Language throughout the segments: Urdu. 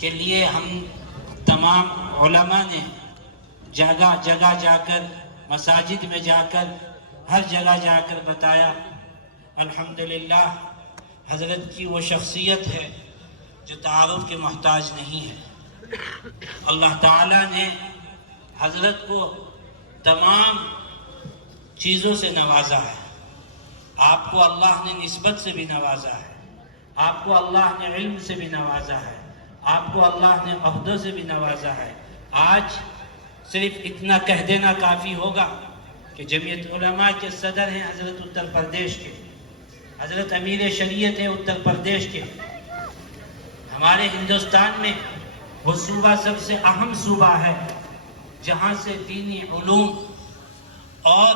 کے لیے ہم تمام علماء نے جگہ جگہ جا کر، مساجد میں جا کر، ہر جگہ جا کر بتایا۔ الحمدللہ حضرت کی وہ شخصیت ہے جو تعارف کے محتاج نہیں ہے۔ اللہ تعالیٰ نے حضرت کو تمام چیزوں سے نوازا ہے۔ آپ کو اللہ نے نسبت سے بھی نوازا ہے، آپ کو اللہ نے علم سے بھی نوازا ہے، آپ کو اللہ نے عہدوں سے بھی نوازا ہے۔ آج صرف اتنا کہہ دینا کافی ہوگا کہ جمعیت علماء کے صدر ہیں حضرت اتر پردیش کے، حضرت امیر شریعت ہیں اتر پردیش کے۔ ہمارے ہندوستان میں وہ صوبہ سب سے اہم صوبہ ہے جہاں سے دینی علوم اور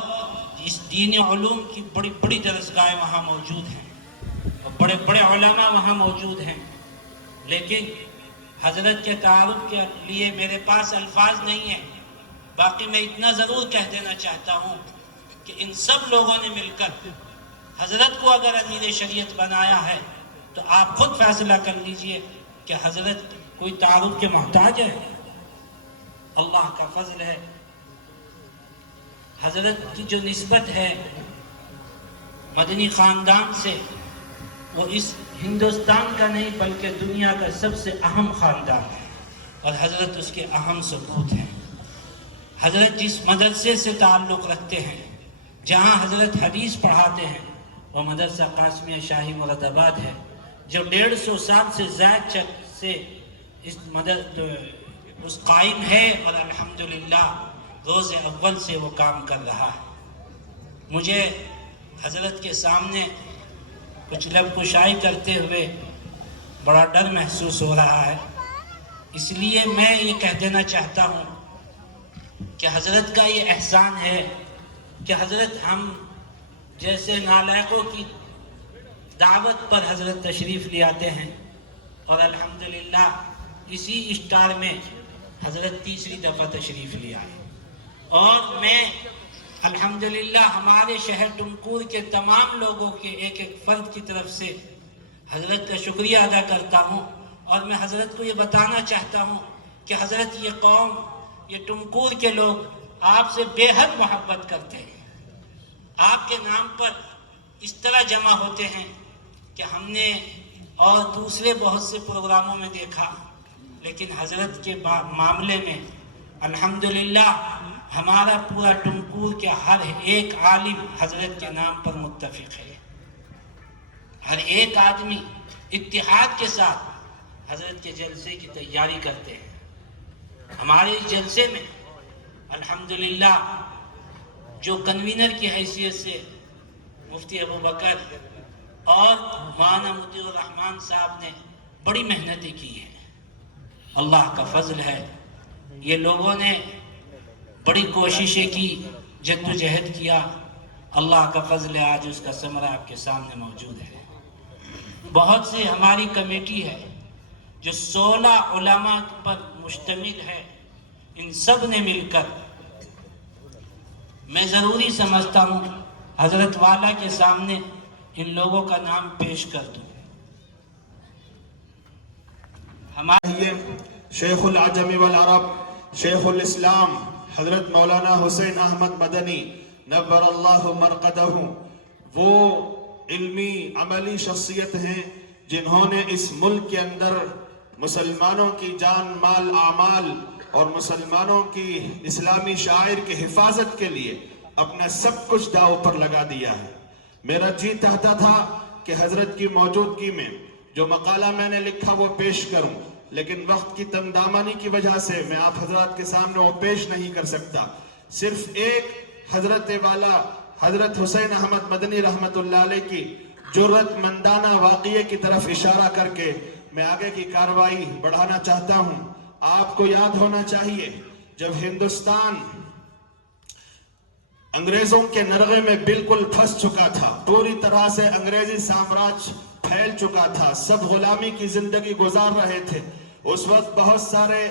اس دینی علوم کی بڑی بڑی درسگاہیں وہاں موجود ہیں اور بڑے بڑے علماء وہاں موجود ہیں، لیکن حضرت کے تعارف کے لیے میرے پاس الفاظ نہیں ہیں۔ باقی میں اتنا ضرور کہہ دینا چاہتا ہوں کہ ان سب لوگوں نے مل کر حضرت کو اگر امیر شریعت بنایا ہے تو آپ خود فیصلہ کر لیجئے کہ حضرت کوئی تعارف کے محتاج ہے؟ اللہ کا فضل ہے۔ حضرت کی جو نسبت ہے مدنی خاندان سے، وہ اس ہندوستان کا نہیں بلکہ دنیا کا سب سے اہم خاندان ہے، اور حضرت اس کے اہم ثبوت ہیں۔ حضرت جس مدرسے سے تعلق رکھتے ہیں، جہاں حضرت حدیث پڑھاتے ہیں، وہ مدرسہ قاسمیہ شاہی مراد آباد ہے، جو 150 سال سے زائد سے اس قائم ہے، اور الحمدللہ روز اول سے وہ کام کر رہا ہے۔ مجھے حضرت کے سامنے کچھ لب کشائی کرتے ہوئے بڑا ڈر محسوس ہو رہا ہے، اس لیے میں یہ کہہ دینا چاہتا ہوں کہ حضرت کا یہ احسان ہے کہ حضرت ہم جیسے نالائقوں کی دعوت پر حضرت تشریف لے آتے ہیں، اور الحمدللہ اسی اسٹار میں حضرت تیسری دفعہ تشریف لے آئے۔ اور میں الحمدللہ ہمارے شہر ٹمکور کے تمام لوگوں کے ایک ایک فرد کی طرف سے حضرت کا شکریہ ادا کرتا ہوں، اور میں حضرت کو یہ بتانا چاہتا ہوں کہ حضرت یہ قوم، یہ ٹمکور کے لوگ آپ سے بے حد محبت کرتے ہیں۔ آپ کے نام پر اس طرح جمع ہوتے ہیں کہ ہم نے اور دوسرے بہت سے پروگراموں میں دیکھا، لیکن حضرت کے معاملے میں الحمدللہ ہمارا پورا ٹمکور کے ہر ایک عالم حضرت کے نام پر متفق ہے۔ ہر ایک آدمی اتحاد کے ساتھ حضرت کے جلسے کی تیاری کرتے ہیں۔ ہمارے اس جلسے میں الحمدللہ جو کنوینر کی حیثیت سے مفتی ابو بکر اور مولانا مطیع الرحمن صاحب نے بڑی محنتیں کی ہیں، اللہ کا فضل ہے۔ یہ لوگوں نے بڑی کوششیں کی، جد و جہد کیا، اللہ کا فضل ہے، آج اس کا ثمرہ آپ کے سامنے موجود ہے۔ بہت سی ہماری کمیٹی ہے جو 16 علماء پر مشتمل ہے، ان سب نے مل کر، میں ضروری سمجھتا ہوں حضرت والا کے سامنے ان لوگوں کا نام پیش کر دوں۔ ہمارے شیخ العجم والعرب، شیخ الاسلام حضرت مولانا حسین احمد مدنی نور اللہ مرقدہ، وہ علمی عملی شخصیت ہیں جنہوں نے اس ملک کے اندر مسلمانوں کی جان مال اعمال اور مسلمانوں کی اسلامی شاعر کی حفاظت کے لیے اپنا سب کچھ داؤ پر لگا دیا ہے۔ میرا جی چاہتا تھا کہ حضرت کی موجودگی میں جو مقالہ میں نے لکھا وہ پیش کروں، لیکن وقت کی تنگ دامانی کی وجہ سے میں آپ حضرات کے سامنے وہ پیش نہیں کر سکتا۔ صرف ایک حضرت والا حضرت حسین احمد مدنی رحمت اللہ علیہ کی جرأت مندانہ واقعے کی طرف اشارہ کر کے میں آگے کی کارروائی بڑھانا چاہتا ہوں۔ آپ کو یاد ہونا چاہیے جب ہندوستان انگریزوں کے نرغے میں بالکل پھنس چکا تھا، پوری طرح سے انگریزی سامراج پھیل چکا تھا، سب غلامی کی زندگی گزار رہے تھے، اس وقت بہت سارے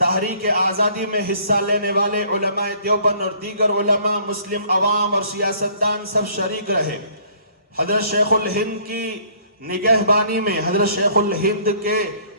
تحریک آزادی میں حصہ لینے والے علماء دیوبند اور دیگر علماء، مسلم عوام اور سیاستدان سب شریک رہے۔ حضرت شیخ الہند کی نگہبانی میں حضرت شیخ الہند کے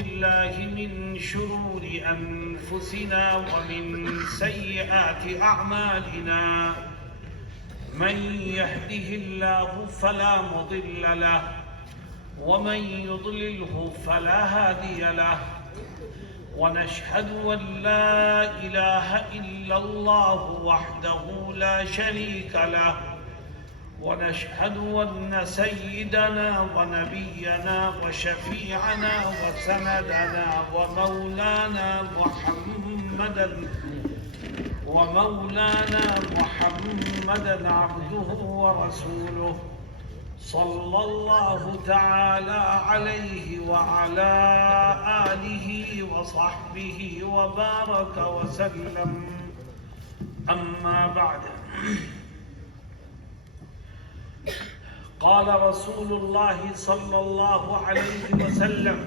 بالله من شرور أنفسنا ومن سيئات أعمالنا من يهده الله فلا مضل له ومن يضلله فلا هادي له ونشهد أن لا إله إلا الله وحده لا شريك له ونشهد أن سيدنا ونبينا وشفيعنا وسندنا ومولانا محمدا عبده ورسوله صلى الله تعالى عليه وعلى آله وصحبه وبارك وسلم. أما بعد، قال رسول الله صلى الله عليه وسلم: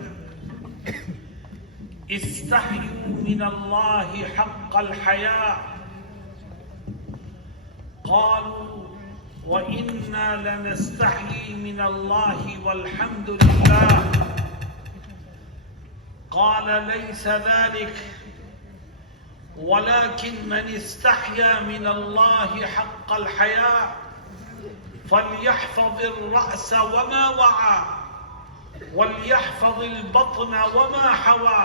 استحيوا من الله حق الحياء. قالوا: وإنا لنستحيي من الله والحمد لله. قال: ليس ذلك، ولكن من استحيا من الله حق الحياء فليحفظ الرأس وما وعى، وليحفظ البطن وما حوى،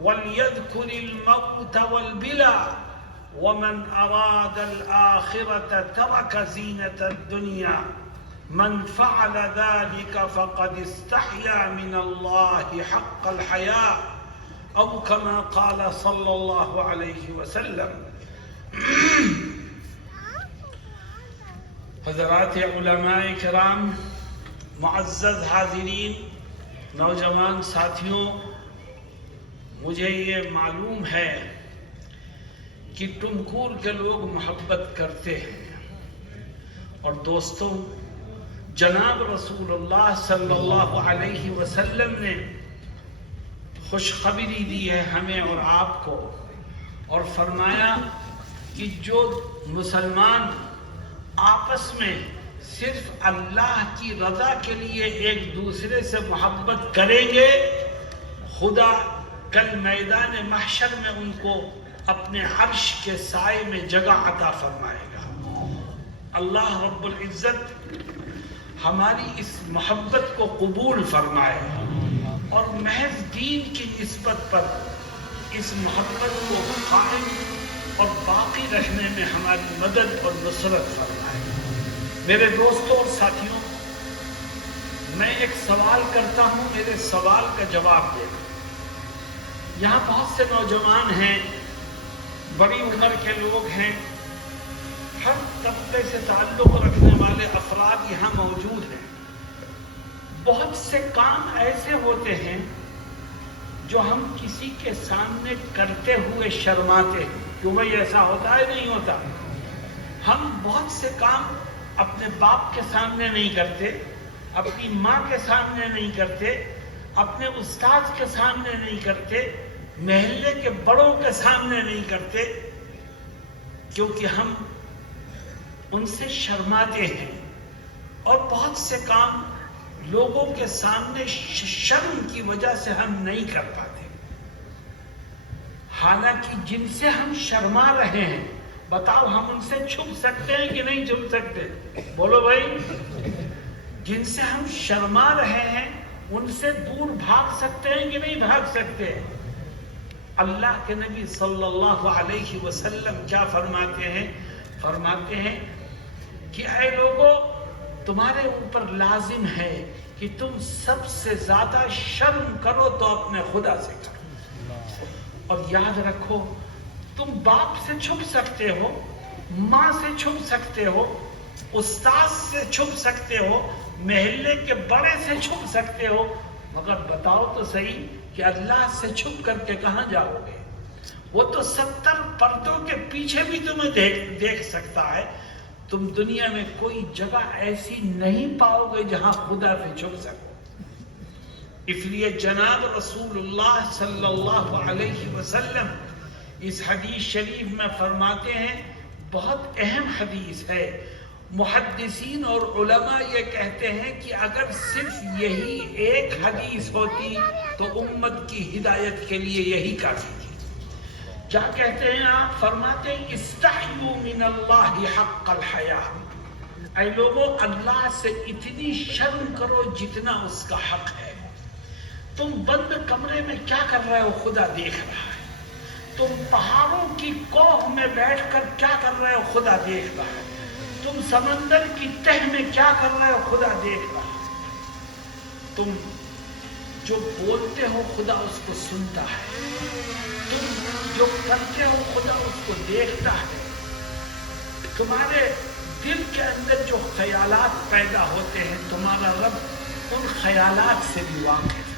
وليذكر الموت والبلى، ومن أراد الآخرة ترك زينة الدنيا. من فعل ذلك فقد استحيا من الله حق الحياء، أو كما قال صلى الله عليه وسلم. حضرات علماء کرام، معزز حاضرین، نوجوان ساتھیوں، مجھے یہ معلوم ہے کہ ٹمکور کے لوگ محبت کرتے ہیں، اور دوستوں، جناب رسول اللہ صلی اللہ علیہ وسلم نے خوشخبری دی ہے ہمیں اور آپ کو، اور فرمایا کہ جو مسلمان آپس میں صرف اللہ کی رضا کے لیے ایک دوسرے سے محبت کریں گے، خدا کل میدان محشر میں ان کو اپنے عرش کے سائے میں جگہ عطا فرمائے گا۔ اللہ رب العزت ہماری اس محبت کو قبول فرمائے اور محض دین کی نسبت پر اس محبت کو قائم اور باقی رکھنے میں ہماری مدد اور نصرت فرمائے۔ میرے دوستوں اور ساتھیوں، میں ایک سوال کرتا ہوں، میرے سوال کا جواب دیں۔ یہاں بہت سے نوجوان ہیں، بڑی عمر کے لوگ ہیں، ہر طبقے سے تعلق رکھنے والے افراد یہاں موجود ہیں۔ بہت سے کام ایسے ہوتے ہیں جو ہم کسی کے سامنے کرتے ہوئے شرماتے ہیں۔ کیوں بھائی ایسا ہوتا ہے؟ نہیں ہوتا۔ ہم بہت سے کام اپنے باپ کے سامنے نہیں کرتے، اپنی ماں کے سامنے نہیں کرتے، اپنے استاد کے سامنے نہیں کرتے، محلے کے بڑوں کے سامنے نہیں کرتے، کیونکہ ہم ان سے شرماتے ہیں، اور بہت سے کام لوگوں کے سامنے شرم کی وجہ سے ہم نہیں کر پاتے۔ حالانکہ جن سے ہم شرما رہے ہیں، بتاؤ ہم ان سے چھپ سکتے ہیں کہ نہیں چھپ سکتے؟ بولو بھائی، جن سے ہم شرما رہے ہیں ان سے دور بھاگ سکتے ہیں کہ نہیں بھاگ سکتے؟ اللہ کے نبی صلی اللہ علیہ وسلم کیا فرماتے ہیں؟ فرماتے ہیں کہ اے لوگو، تمہارے اوپر لازم ہے کہ تم سب سے زیادہ شرم کرو تو اپنے خدا سے کرو۔ اور یاد رکھو، تم باپ سے چھپ سکتے ہو، ماں سے چھپ سکتے ہو، استاد سے چھپ سکتے ہو، محلے کے بڑے سے چھپ سکتے ہو، مگر بتاؤ تو صحیح کہ اللہ سے چھپ کر کے کہاں جاؤ گے؟ وہ تو 70 پردوں کے پیچھے بھی تمہیں دیکھ سکتا ہے۔ تم دنیا میں کوئی جگہ ایسی نہیں پاؤ گے جہاں خدا سے چھپ سکو۔ اس لیے جناب رسول اللہ صلی اللہ علیہ وسلم اس حدیث شریف میں فرماتے ہیں، بہت اہم حدیث ہے، محدثین اور علماء یہ کہتے ہیں کہ اگر صرف یہی ایک حدیث ہوتی تو تو امت کی ہدایت کے لیے یہی کافی تھی۔ کیا کہتے ہیں آپ؟ فرماتے ہیں استحیوا من اللہ حق الحیاء، اے لوگوں اللہ سے اتنی شرم کرو جتنا اس کا حق ہے۔ تم بند کمرے میں کیا کر رہے ہو؟ خدا دیکھ رہا ہے۔ تم پہاڑوں کی کوہ میں بیٹھ کر کیا کر رہے ہو؟ خدا دیکھ رہا ہے۔ تم سمندر کی تہ میں کیا کر رہے ہو؟ خدا دیکھ رہا ہے۔ تم جو بولتے ہو خدا اس کو سنتا ہے، تم جو کرتے ہو خدا اس کو دیکھتا ہے۔ تمہارے دل کے اندر جو خیالات پیدا ہوتے ہیں تمہارا رب ان خیالات سے بھی واقف ہے۔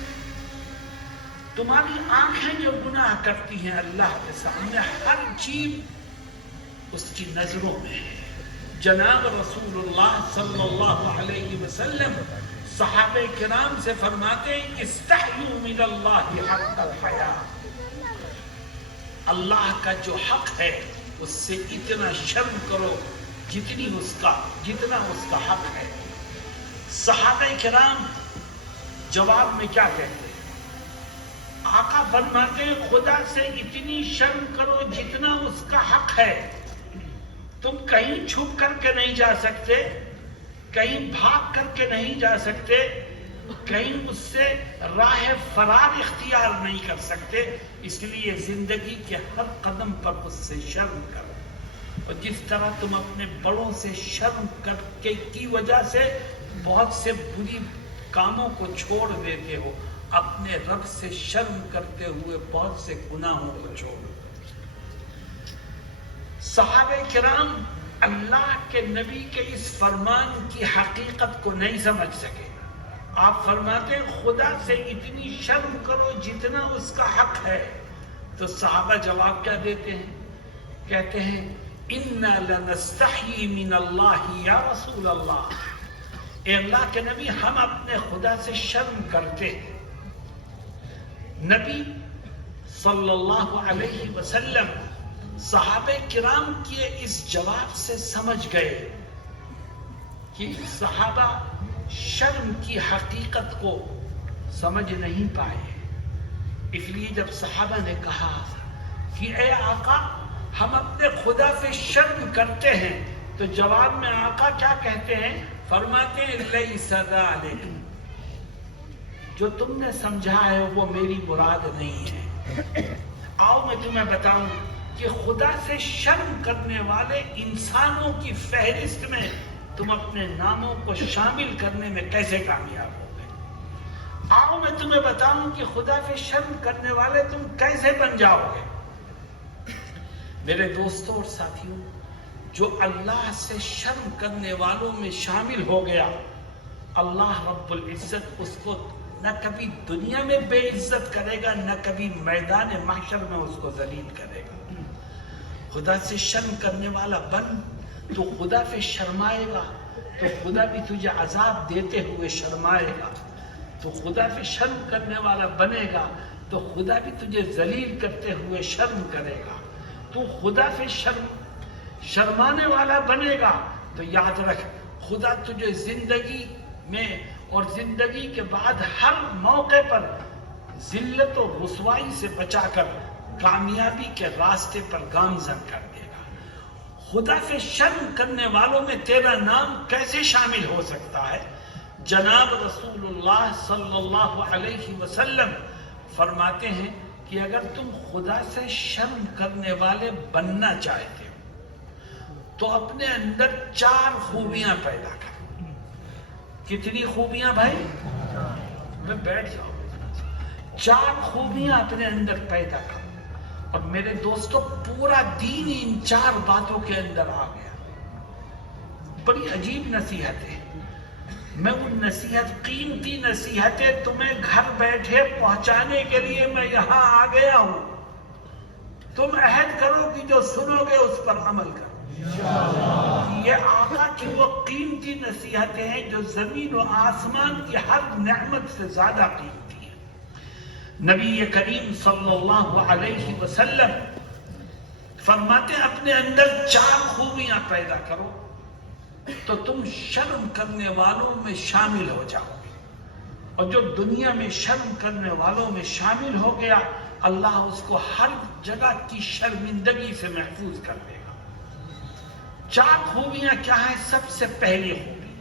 تمہاری آنکھیں جو گناہ کرتی ہیں اللہ کے سامنے ہر چیز اس کی نظروں میں ہے۔ جناب رسول اللہ صلی اللہ علیہ وسلم صحابہ کرام سے فرماتے ہیں استحیوا من اللہ حق الحیاء، اللہ کا جو حق ہے اس سے اتنا شرم کرو جتنا اس کا حق ہے۔ صحابہ کرام جواب میں کیا کہتے ہیں؟ آقا فرماتے ہیں خدا سے اتنی شرم کرو جتنا اس کا حق ہے۔ تم کہیں چھپ کر کے نہیں جا سکتے، کہیں بھاگ کر کے نہیں جا سکتے، کہیں اس سے راہ فرار اختیار نہیں کر سکتے، اس لیے زندگی کے ہر قدم پر اس سے شرم کرو۔ اور جس طرح تم اپنے بڑوں سے شرم کر کے کی وجہ سے بہت سے بری کاموں کو چھوڑ دیتے ہو، اپنے رب سے شرم کرتے ہوئے بہت سے گناہوں کو چھوڑو۔ صحابہ کرام اللہ کے نبی کے اس فرمان کی حقیقت کو نہیں سمجھ سکے۔ آپ فرماتے ہیں خدا سے اتنی شرم کرو جتنا اس کا حق ہے۔ تو صحابہ جواب کیا دیتے ہیں؟ کہتے ہیں اِنَّا لَنَسْتَحْيِي مِنَ اللَّهِ یا رسول اللہ، اے اللہ کے نبی ہم اپنے خدا سے شرم کرتے ہیں۔ نبی صلی اللہ علیہ وسلم صحابہ کرام کے اس جواب سے سمجھ گئے کہ صحابہ شرم کی حقیقت کو سمجھ نہیں پائے۔ اس لیے جب صحابہ نے کہا کہ اے آقا ہم اپنے خدا سے شرم کرتے ہیں، تو جواب میں آقا کیا کہتے ہیں؟ فرماتے ہیں لیس ذالک، جو تم نے سمجھا ہے وہ میری مراد نہیں ہے۔ آؤ میں تمہیں بتاؤں کہ خدا سے شرم کرنے والے انسانوں کی فہرست میں تم اپنے ناموں کو شامل کرنے میں کیسے کامیاب ہو گئے۔ آؤ میں تمہیں بتاؤں کہ خدا سے شرم کرنے والے تم کیسے بن جاؤ گے۔ میرے دوستوں اور ساتھیوں، جو اللہ سے شرم کرنے والوں میں شامل ہو گیا، اللہ رب العزت اس کو نہ کبھی دنیا میں بے عزت کرے گا، نہ کبھی میدان محشر میں اس کو ذلیل کرے گا۔ خدا سے شرم کرنے والا بن تو خدا پہ شرمائے گا تو خدا بھی تجھے عذاب دیتے ہوئے شرمائے گا۔ تو خدا پہ شرم کرنے والا بنے گا تو خدا بھی تجھے ذلیل کرتے ہوئے شرم کرے گا۔ تو خدا پہ شرمانے والا بنے گا تو یاد رکھ خدا تجھے زندگی میں اور زندگی کے بعد ہر موقع پر ذلت و رسوائی سے بچا کر کامیابی کے راستے پر گامزن کر دے گا۔ خدا سے شرم کرنے والوں میں تیرا نام کیسے شامل ہو سکتا ہے؟ جناب رسول اللہ صلی اللہ علیہ وسلم فرماتے ہیں کہ اگر تم خدا سے شرم کرنے والے بننا چاہتے ہو تو اپنے اندر 4 خوبیاں پیدا کرو۔ کتنی خوبیاں بھائی؟ میں بیٹھ جاؤں۔ 4 خوبیاں اپنے اندر پیدا کرو۔ اور میرے دوستو پورا دین ان 4 باتوں کے اندر آ گیا۔ بڑی عجیب نصیحت ہے۔ میں وہ قیمتی نصیحتیں تمہیں گھر بیٹھے پہنچانے کے لیے میں یہاں آ گیا ہوں۔ تم عہد کرو کہ جو سنو گے اس پر عمل کرو۔ یہ آقا کی وہ قیمتی نصیحتیں ہیں جو زمین و آسمان کی ہر نعمت سے زیادہ قیمتی ہیں۔ نبی کریم صلی اللہ علیہ وسلم فرماتے ہیں اپنے اندر 4 خوبیاں پیدا کرو تو تم شرم کرنے والوں میں شامل ہو جاؤ گے۔ اور جو دنیا میں شرم کرنے والوں میں شامل ہو گیا اللہ اس کو ہر جگہ کی شرمندگی سے محفوظ کر دے گا۔ 4 خوبیاں کیا ہیں؟ سب سے پہلی خوبی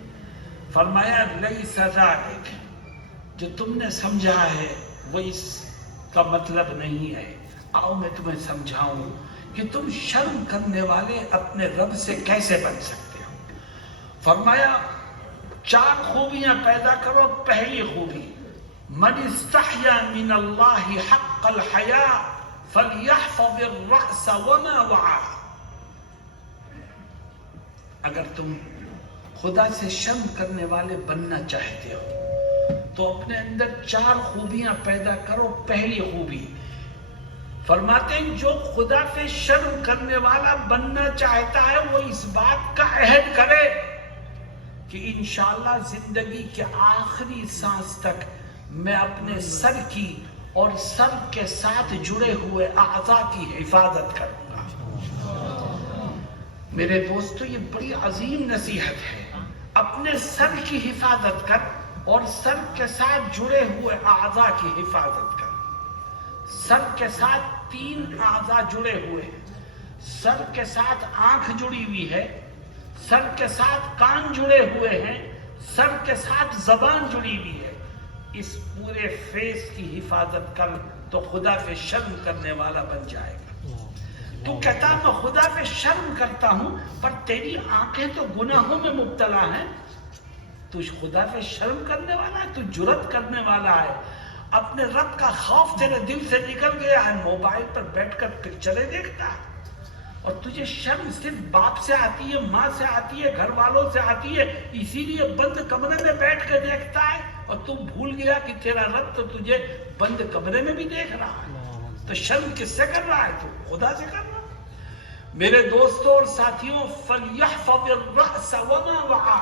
فرمایا لیس ذالک، جو تم نے سمجھا ہے وہ اس کا مطلب نہیں ہے، آؤ میں تمہیں سمجھاؤں کہ تم شرم کرنے والے اپنے رب سے کیسے بن سکتے ہو۔ فرمایا 4 خوبیاں پیدا کرو۔ پہلی خوبی من استحیا من اللہ حق الحیاء فلیحفظ الرأس وما وعى، اگر تم خدا سے شرم کرنے والے بننا چاہتے ہو تو اپنے اندر 4 خوبیاں پیدا کرو۔ پہلی خوبی فرماتے ہیں جو خدا سے شرم کرنے والا بننا چاہتا ہے وہ اس بات کا عہد کرے کہ انشاءاللہ زندگی کے آخری سانس تک میں اپنے سر کی اور سر کے ساتھ جڑے ہوئے اعضاء کی حفاظت کروں گا۔ میرے دوستو یہ بڑی عظیم نصیحت ہے، اپنے سر کی حفاظت کر اور سر کے ساتھ جڑے ہوئے اعضاء کی حفاظت کر۔ سر کے ساتھ 3 اعضاء جڑے ہوئے ہیں، سر کے ساتھ آنکھ جڑی ہوئی ہے، سر کے ساتھ کان جڑے ہوئے ہیں، سر کے ساتھ زبان جڑی ہوئی ہے۔ اس پورے فیس کی حفاظت کر تو خدا سے شرم کرنے والا بن جائے گا۔ تو کہتا میں خدا سے شرم کرتا ہوں پر تیری آنکھیں تو گناہوں میں مبتلا ہیں، تو خدا سے شرم کرنے والا ہے، تو جرت کرنے والا ہے، اپنے رب کا خوف تیرے دل سے نکل گیا ہے، موبائل پر بیٹھ کر پکچریں دیکھتا ہے، اور تجھے شرم صرف باپ سے آتی ہے، ماں سے آتی ہے، گھر والوں سے آتی ہے، اسی لیے بند کمرے میں بیٹھ کے دیکھتا ہے، اور تو بھول گیا کہ تیرا رب تو تجھے بند کمرے میں بھی دیکھ رہا ہے۔ تو شرم کس سے کر رہا ہے؟ تو خدا سے کر رہا ہے۔ میرے دوستوں اور ساتھیوں، فَلْيَحْفَظِ الرَّأْسَ وَمَا وَعَى،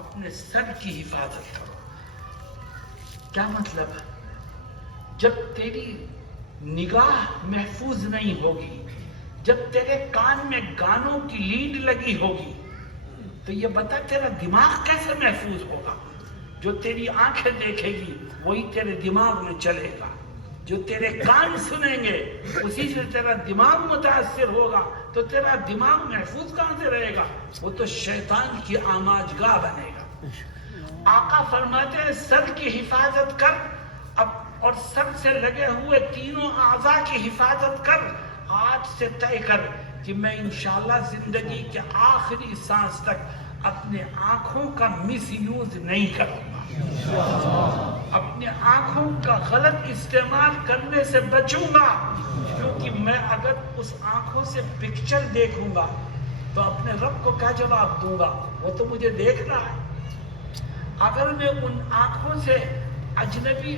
اپنے سر کی حفاظت کرو۔ کیا مطلب ہے؟ جب تیری نگاہ محفوظ نہیں ہوگی، جب تیرے کان میں گانوں کی لیڈ لگی ہوگی، تو یہ بتا تیرا دماغ کیسے محفوظ ہوگا؟ جو تیری آنکھیں دیکھے گی وہی تیرے دماغ میں چلے گا، جو تیرے کان سنیں گے اسی سے تیرا دماغ متاثر ہوگا، تو تیرا دماغ محفوظ کہاں سے رہے گا؟ وہ تو شیطان کی آماج گاہ بنے گا۔ آقا فرماتے ہیں سر کی حفاظت کر اور سر سے لگے ہوئے 3 اعضاء کی حفاظت کر۔ آج سے طے کر کہ میں انشاءاللہ زندگی کے آخری سانس تک اپنے آنکھوں کا مس یوز نہیں کروں گا، اپنے آنکھوں کا غلط استعمال کرنے سے بچوں گا، کیونکہ میں اگر اس آنکھوں سے پکچر دیکھوں گا تو اپنے رب کو کیا جواب دوں گا؟ وہ تو مجھے دیکھ رہا ہے۔ اگر میں ان آنکھوں سے اجنبی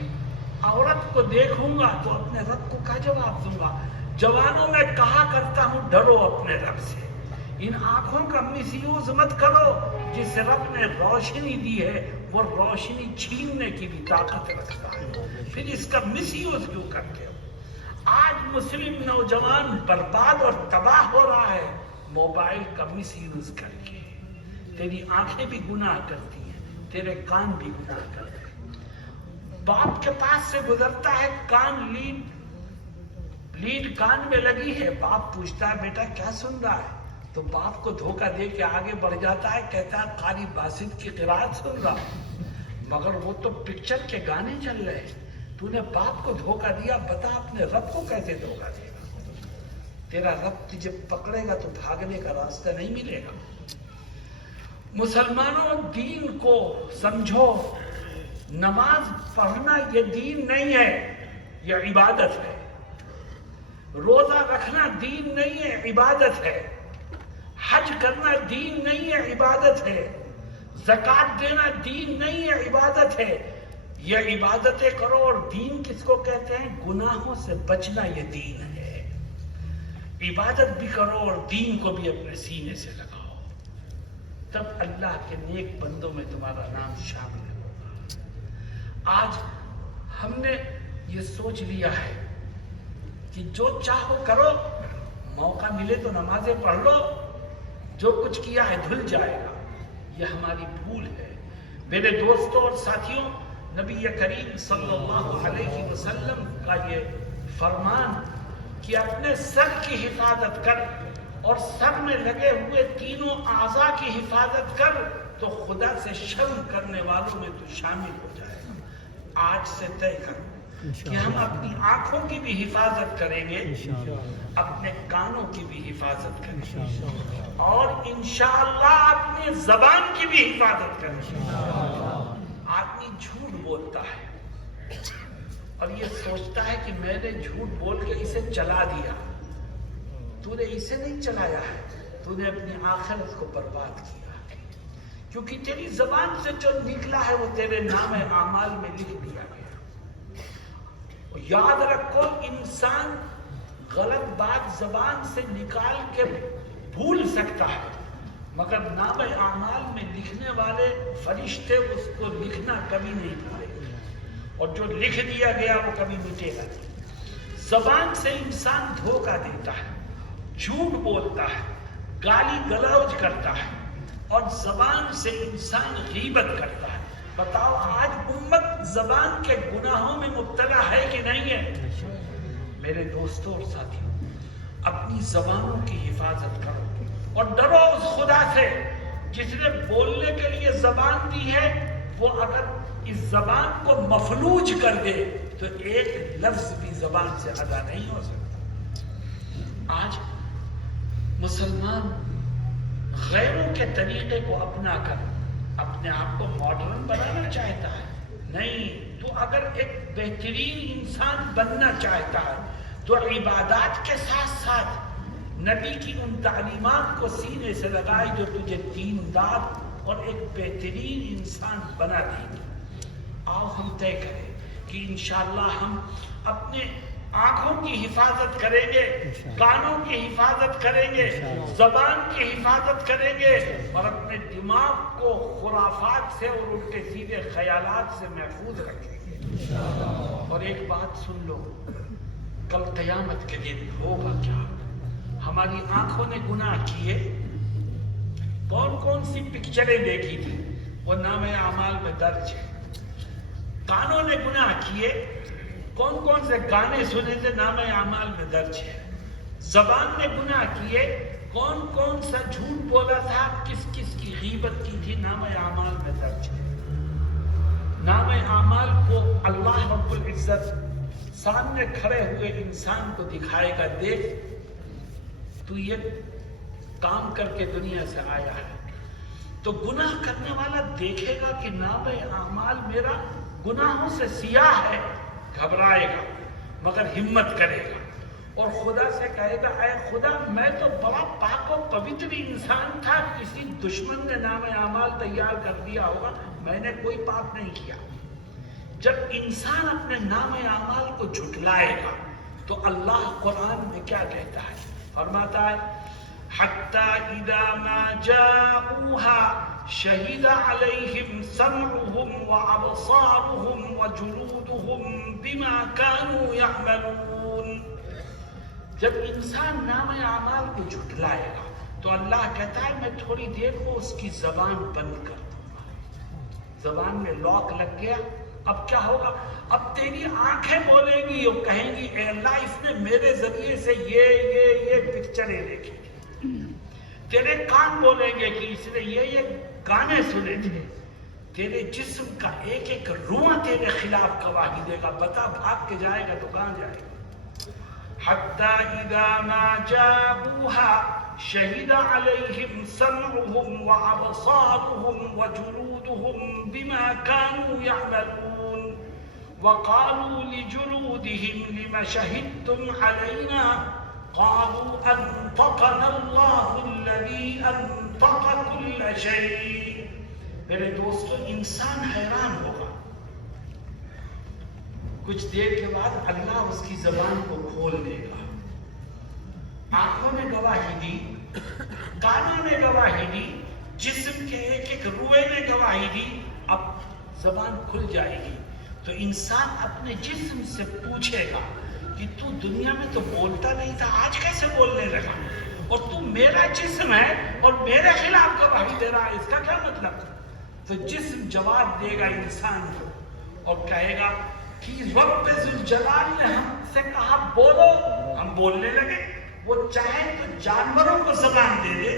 عورت کو دیکھوں گا تو اپنے رب کو کیا جواب دوں گا؟ جوانوں میں کہا کرتا ہوں ڈرو اپنے رب سے، ان آنکھوں کا مس یوز مت کرو، جس رب نے روشنی دی ہے وہ روشنی چھیننے کی بھی طاقت رکھتا ہے، پھر اس کا مس یوز کیوں کرتے ہو؟ آج مسلم نوجوان برباد اور تباہ ہو رہا ہے موبائل کا مس یوز کر کے۔ تیری آنکھیں بھی گناہ کرتی ہیں، تیرے کان بھی گناہ کرتے ہیں۔ باپ کے پاس سے گزرتا ہے، کان لیڈ کان میں لگی ہے، باپ پوچھتا ہے بیٹا کیا سن رہا ہے؟ تو باپ کو دھوکہ دے کے آگے بڑھ جاتا ہے، کہتا ہے قاری باسط کی قرات سن رہا، مگر وہ تو پکچر کے گانے چل رہے ہیں۔ تو نے باپ کو دھوکہ دیا، بتا اپنے رب کو کیسے دھوکہ دے گا؟ تیرا رب تجھے پکڑے گا تو بھاگنے کا راستہ نہیں ملے گا۔ مسلمانوں دین کو سمجھو، نماز پڑھنا یہ دین نہیں ہے، یہ عبادت ہے۔ روزہ رکھنا دین نہیں ہے، عبادت ہے۔ حج کرنا دین نہیں ہے، عبادت ہے۔ زکوٰۃ دینا دین نہیں ہے، عبادت ہے۔ یہ عبادتیں کرو، اور دین کس کو کہتے ہیں؟ گناہوں سے بچنا یہ دین ہے۔ عبادت بھی کرو اور دین کو بھی اپنے سینے سے لگاؤ، تب اللہ کے نیک بندوں میں تمہارا نام شامل ہوگا۔ آج ہم نے یہ سوچ لیا ہے کہ جو چاہو کرو، موقع ملے تو نمازیں پڑھ لو، جو کچھ کیا ہے دھل جائے گا۔ یہ ہماری بھول ہے۔ میرے دوستوں اور ساتھیوں، نبی کریم صلی اللہ علیہ وسلم کا یہ فرمان کہ اپنے سر کی حفاظت کر اور سر میں لگے ہوئے تینوں اعضاء کی حفاظت کر تو خدا سے شرم کرنے والوں میں تو شامل ہو جائے گا۔ آج سے طے کر کہ ہم اپنی آنکھوں کی بھی حفاظت کریں گے، اپنے کانوں کی بھی حفاظت کریں گے، اور انشاءاللہ اپنی زبان کی بھی حفاظت کریں گے۔ آدمی جھوٹ بولتا ہے اور یہ سوچتا ہے کہ میں نے جھوٹ بول کے اسے چلا دیا۔ تو نے اسے نہیں چلایا ہے، تو نے اپنی آخرت کو برباد کیا، کیونکہ تیری زبان سے جو نکلا ہے وہ تیرے نام اعمال میں لکھ دیا گیا۔ یاد رکھو، انسان غلط بات زبان سے نکال کے بھول سکتا ہے، مگر نام اعمال میں لکھنے والے فرشتے اس کو لکھنا کبھی نہیں بھولیں گے، اور جو لکھ دیا گیا وہ کبھی مٹے گا نہیں۔ زبان سے انسان دھوکہ دیتا ہے، جھوٹ بولتا ہے، گالی گلوج کرتا ہے، اور زبان سے انسان غیبت کرتا ہے۔ بتاؤ آج امت زبان کے گناہوں میں مبتلا ہے کہ نہیں ہے؟ میرے دوستوں اور ساتھیوں، اپنی زبانوں کی حفاظت کرو اور ڈرو اس خدا سے جس نے بولنے کے لیے زبان دی ہے۔ وہ اگر اس زبان کو مفلوج کر دے تو ایک لفظ بھی زبان سے ادا نہیں ہو سکتا۔ آج مسلمان غیروں کے طریقے کو اپنا کر اپنے آپ کو ماڈرن بنانا چاہتا ہے۔ نہیں، تو اگر ایک بہترین انسان بننا چاہتا ہے تو عبادات کے ساتھ ساتھ نبی کی ان تعلیمات کو سینے سے لگائے جو تجھے دیندار اور ایک بہترین انسان بنا دیں گے۔ آؤ ہم طے کریں کہ انشاءاللہ ہم اپنے آنکھوں کی حفاظت کریں گے، کانوں کی حفاظت کریں گے، زبان کی حفاظت کریں گے، اور اپنے دماغ کو خرافات سے اور الٹے سیدھے خیالات سے محفوظ رکھیں گے۔ اور ایک بات سن لو، کل قیامت کے دن ہوگا کیا؟ ہماری آنکھوں نے گناہ کیے، کون کون سی پکچریں دیکھی تھی وہ نام اعمال میں درج ہے۔ کانوں نے گناہ کیے، کون کون سے گانے سنے تھے نام اعمال میں درج ہے۔ زبان نے گناہ کیے، کون کون سا جھوٹ بولا تھا، کس کس کی غیبت کی تھی، نام اعمال میں درج ہے۔ نام اعمال کو اللہ رب العزت سامنے کھڑے ہوئے انسان کو دکھائے گا، دیکھ تو یہ کام کر کے دنیا سے آیا ہے۔ تو گناہ کرنے والا دیکھے گا کہ نام اعمال میرا گناہوں سے سیاہ ہے، گھبرائے گا مگر ہمت کرے گا اور خدا سے کہے گا، اے خدا میں تو بڑا پاک و پوتر انسان تھا، کسی دشمن نے نام اعمال تیار کر دیا ہوگا، میں نے کوئی پاپ نہیں کیا۔ جب انسان اپنے نام اعمال کو جھٹلائے گا تو اللہ قرآن میں کیا کہتا ہے؟ فرماتا ہے حَتَّى إِذَا مَا جَاءُوهَا شَهِدَ عَلَيْهِمْ سَمْعُهُمْ وَأَبْصَارُهُمْ وَجُلُودُهُمْ بِمَا كَانُوا يَعْمَلُونَ۔ جب انسان نام اعمال کو جھٹلائے گا تو اللہ کہتا ہے میں تھوڑی دیر کو اس کی زبان بند کر دوں گا۔ زبان میں لاک لگ گیا، اب کیا ہوگا؟ اب تیری آنکھیں بولیں گی اور کہیں گی اے اللہ اس نے میرے ذریعے سے یہ پکچریں دیکھی تھی۔ تیرے کان بولیں گے کہ اس نے یہ گانے سنے تھے۔ تیرے جسم کا ایک ایک روح تیرے خلاف گواہی دے گا، بتا بھاگ کے جائے گا تو کہاں جائے گا؟ حَتَّى إِذَا مَا جَاءُوهَا شَهِدَ عَلَيْهِمْ سَمْعُهُمْ وَأَبْصَارُهُمْ وَجُلُودُهُمْ بِمَا كَانُوا يَعْمَلُونَ وَقَالُوا لِجُلُودِهِمْ لِمَ شَهِدتُّمْ عَلَيْنَا قَالُوا أَنطَقَنَا اللَّهُ الَّذِي أَنطَقَ كُلَّ شَيْءٍ۔ میرے دوستو، انسان حیران ہوگا، کچھ دیر کے بعد اللہ اس کی زبان کو کھول دے گا۔ آنکھوں نے گواہی دی، کانوں نے گواہی دی، جسم کے ایک ایک روئے نے گواہی دی، اب زبان کھل جائے گی تو انسان اپنے جسم سے پوچھے گا کہ تو دنیا میں تو بولتا نہیں تھا، آج کیسے بولنے لگا؟ اور تو میرا جسم ہے اور میرے خلاف گواہی دے رہا ہے، اس کا کیا مطلب؟ تو جسم جواب دے گا انسان کو اور کہے گا کہ رب ذوالجلال نے ہم سے کہا بولو، ہم بولنے لگے۔ وہ چاہے تو جانوروں کو زبان دے دے،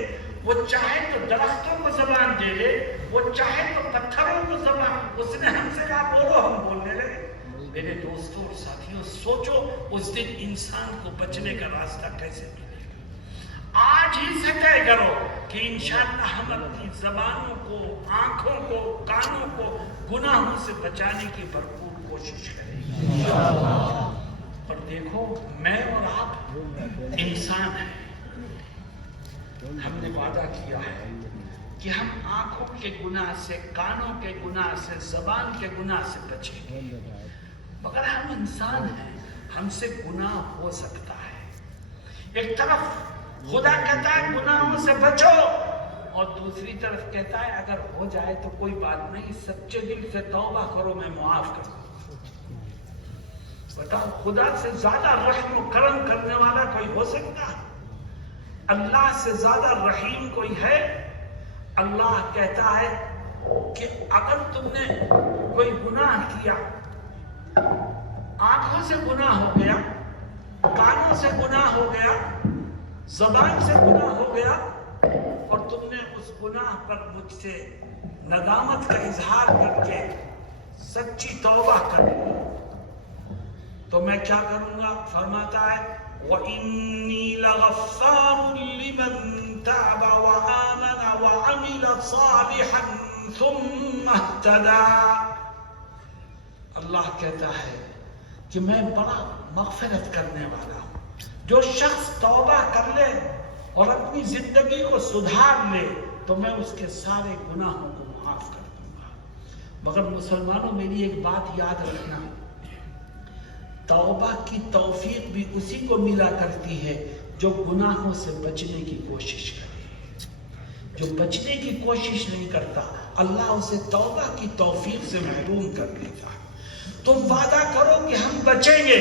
وہ چاہے تو درختوں کو زبان دے دے، وہ چاہے تو پتھروں کو زبان، اس نے ہم سے کہا بولو، ہم بولنے لگے۔ میرے دوستوں اور ساتھیوں، سوچو اس دن انسان کو بچنے کا راستہ کیسے ملے گا۔ آج ہی سے طے کرو کہ انشاءاللہ ہم اپنی زبانوں کو، آنکھوں کو، کانوں کو گناہوں سے بچانے کی بھرپور کوشش کریں گے۔ اور دیکھو، میں اور آپ انسان ہیں، ہم نے وعدہ کیا ہے کہ ہم آنکھوں کے گناہ سے، کانوں کے گناہ سے، زبان کے گناہ سے بچیں گے، مگر ہم انسان ہیں، ہم سے گناہ ہو سکتا ہے۔ ایک طرف خدا کہتا ہے گناہوں سے بچو، اور دوسری طرف کہتا ہے اگر ہو جائے تو کوئی بات نہیں، سچے دل سے توبہ کرو، میں معاف کروں۔ بتاؤ، خدا سے زیادہ رحم و کرم کرنے والا کوئی ہو سکتا ہے؟ اللہ سے زیادہ رحیم کوئی ہے؟ اللہ کہتا ہے کہ اگر تم نے کوئی گناہ کیا، آنکھوں سے گناہ ہو گیا، کانوں سے گناہ ہو گیا، زبان سے گناہ ہو گیا، اور تم نے اس گناہ پر مجھ سے ندامت کا اظہار کر کے سچی توبہ کر لی، تو میں کیا کروں گا؟ فرماتا ہے وَإِنِّي لَغَفَّارٌ لِمَن تَابَ وَآمَنَ وَعَمِلَ صَالِحًا ثُمَّ اهْتَدَىٰ۔ اللہ کہتا ہے کہ میں بڑا مغفرت کرنے والا ہوں۔ جو شخص توبہ کر لے اور اپنی زندگی کو سدھار لے تو میں اس کے سارے گناہوں کو معاف کر دوں گا۔ مگر مسلمانوں، میری ایک بات یاد رکھنا، توبہ کی توفیق بھی اسی کو ملا کرتی ہے جو گناہوں سے بچنے کی کوشش کرے۔ جو بچنے کی کوشش نہیں کرتا، اللہ اسے توبہ کی توفیق سے محروم کر دیتا۔ تم وعدہ کرو کہ ہم بچیں گے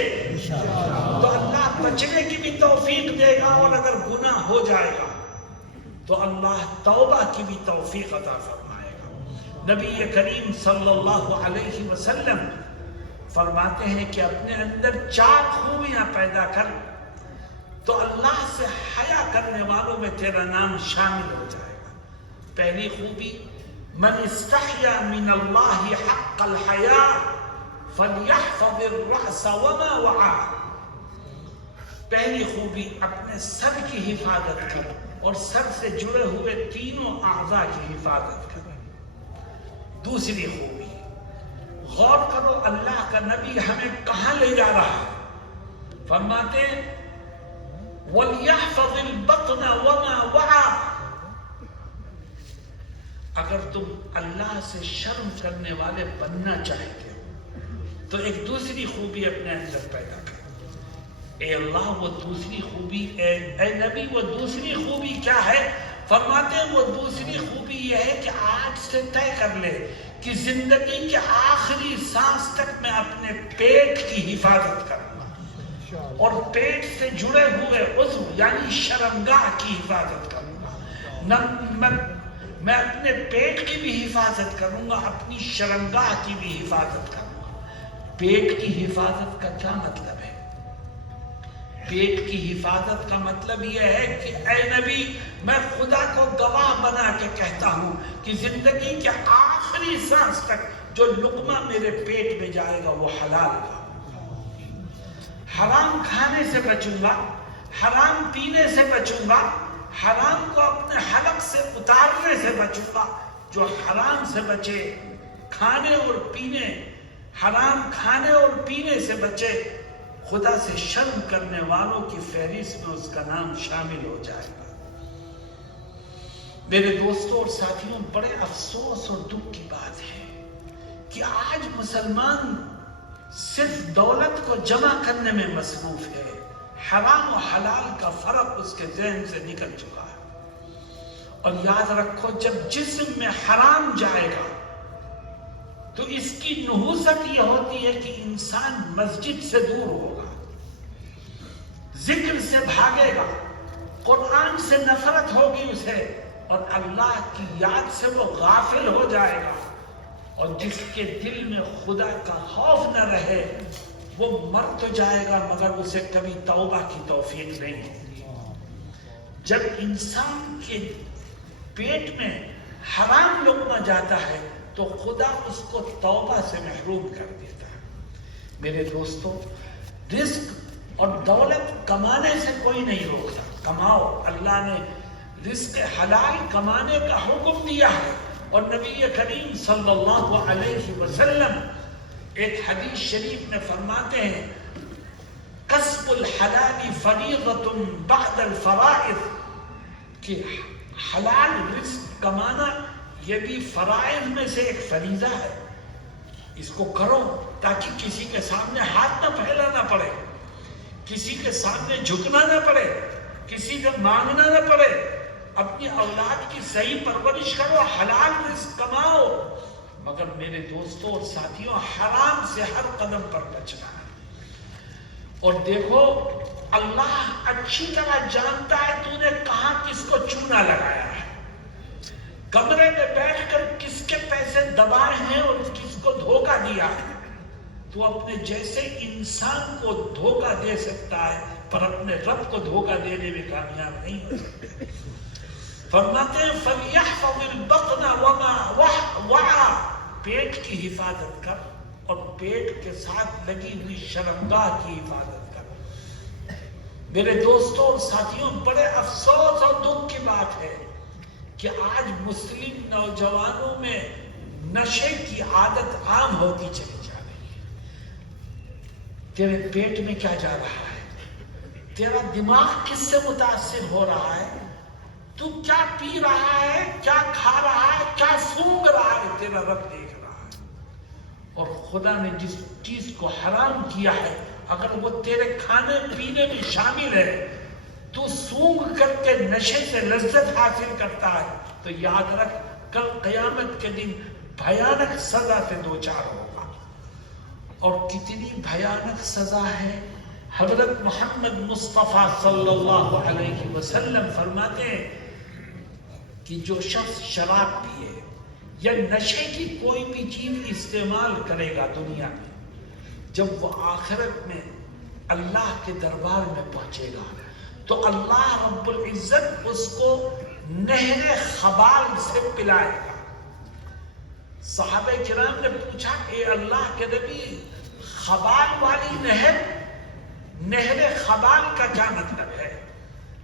تو اللہ بچنے کی بھی توفیق دے گا، اور اگر گناہ ہو جائے گا تو اللہ توبہ کی بھی توفیق عطا فرمائے گا۔ نبی کریم صلی اللہ علیہ وسلم فرماتے ہیں کہ اپنے اندر 4 خوبیاں پیدا کر تو اللہ سے حیا کرنے والوں میں تیرا نام شامل ہو جائے گا۔ پہلی خوبی، من استحیا من اللہ حق الحیاء فلیحفظ الرأس وما وعا۔ پہلی خوبی، اپنے سر کی حفاظت کر اور سر سے جڑے ہوئے تینوں اعضاء کی حفاظت کر۔ دوسری خوبی، غور کرو اللہ کا نبی ہمیں کہاں لے جا رہا ہے۔ فرماتے وَلْيَحْفَظِ الْبَطْنَ وَمَا وَعَا۔ اگر تم اللہ سے شرم کرنے والے بننا چاہتے ہو تو ایک دوسری خوبی اپنے اندر پیدا کرو۔ اے اللہ، وہ دوسری خوبی، اے نبی، وہ دوسری خوبی کیا ہے؟ فرماتے ہیں وہ دوسری خوبی یہ ہے کہ آج سے طے کر لے کہ زندگی کے آخری سانس تک میں اپنے پیٹ کی حفاظت کروں گا، اور پیٹ سے جڑے ہوئے عضو یعنی شرمگاہ کی حفاظت کروں گا۔ میں اپنے پیٹ کی بھی حفاظت کروں گا، اپنی شرمگاہ کی بھی حفاظت کروں گا۔ پیٹ کی حفاظت کا کیا مطلب ہے؟ پیٹ کی حفاظت کا مطلب یہ ہے کہ اے نبی، میں خدا کو گواہ بنا کے کہتا ہوں کہ زندگی کے آخری سانس تک جو لقمہ میرے پیٹ میں جائے گا وہ حلال کا۔ حرام کھانے سے بچوں گا، حرام پینے سے بچوں گا، حرام کو اپنے حلق سے اتارنے سے بچوں گا۔ جو حرام سے بچے، کھانے اور پینے، حرام کھانے اور پینے سے بچے، خدا سے شرم کرنے والوں کی فہرست میں اس کا نام شامل ہو جائے گا۔ میرے دوستوں اور ساتھیوں، بڑے افسوس اور دکھ کی بات ہے کہ آج مسلمان صرف دولت کو جمع کرنے میں مصروف ہے، حرام و حلال کا فرق اس کے ذہن سے نکل چکا ہے۔ اور یاد رکھو، جب جسم میں حرام جائے گا تو اس کی نحوست یہ ہوتی ہے کہ انسان مسجد سے دور ہوگا، ذکر سے بھاگے گا، قرآن سے نفرت ہوگی اسے، اور اللہ کی یاد سے وہ غافل ہو جائے گا۔ اور جس کے دل میں خدا کا خوف نہ رہے وہ مر تو جائے گا مگر اسے کبھی توبہ کی توفیق نہیں ہوگی۔ جب انسان کے پیٹ میں حرام لقمہ جاتا ہے تو خدا اس کو توبہ سے محروم کر دیتا ہے۔ میرے دوستو، رزق اور دولت کمانے سے کوئی نہیں روکتا، کماؤ۔ اللہ نے رزق حلال کمانے کا حکم دیا ہے، اور نبی کریم صلی اللہ علیہ وسلم ایک حدیث شریف میں فرماتے ہیں کسب الحلال فریضۃ بعد الفرائض، کہ حلال رزق کمانا یہ بھی فرائض میں سے ایک فریضہ ہے، اس کو کرو تاکہ کسی کے سامنے ہاتھ نہ پھیلانا پڑے، کسی کے سامنے جھکنا نہ پڑے، کسی سے مانگنا نہ پڑے۔ اپنی اولاد کی صحیح پرورش کرو، حلال رزق کماؤ، مگر میرے دوستوں اور ساتھیوں حرام سے ہر قدم پر بچنا ہے۔ اور دیکھو اللہ اچھی طرح جانتا ہے تو نے کہاں کس کو چونا لگایا ہے، کمرے میں بیٹھ کر کس کے پیسے دبائے ہیں اور کس کو دھوکہ دیا ہے۔ تو اپنے جیسے انسان کو دھوکہ دے سکتا ہے پر اپنے رب کو دھوکہ دینے میں کامیاب نہیں ہو سکتا۔ فرماتے ہیں فَلْيَحْفَظِ الْبَطْنَ وَمَا وَعَى، پیٹ کی حفاظت کر اور پیٹ کے ساتھ لگی ہوئی شرمگاہ کی حفاظت کر۔ میرے دوستوں اور ساتھیوں، بڑے افسوس اور دکھ کی بات ہے کہ آج مسلم نوجوانوں میں نشے کی عادت عام ہوتی چلی جا رہی ہے۔ تیرے پیٹ میں کیا جا رہا ہے؟ تیرا دماغ کس سے متاثر ہو رہا ہے؟ تو کیا پی رہا ہے، کیا کھا رہا ہے، کیا سونگ رہا ہے، تیرا رب دیکھ رہا ہے۔ اور خدا نے جس چیز کو حرام کیا ہے اگر وہ تیرے کھانے پینے میں شامل ہے، تو سونگ کر کے نشے سے لذت حاصل کرتا ہے، تو یاد رکھ کل قیامت کے دن بھیانک سزا سے دوچار ہوگا۔ اور کتنی بھیانک سزا ہے، حضرت محمد مصطفیٰ صلی اللہ علیہ وسلم فرماتے ہیں کہ جو شخص شراب پیے یا نشے کی کوئی بھی چیز استعمال کرے گا دنیا میں، جب وہ آخرت میں اللہ کے دربار میں پہنچے گا تو اللہ رب العزت اس کو نہر خبال سے پلائے گا۔ صحابہ کرام نے پوچھا کہ اللہ کے نبی، خبال والی نہر خبال کا کیا مطلب ہے؟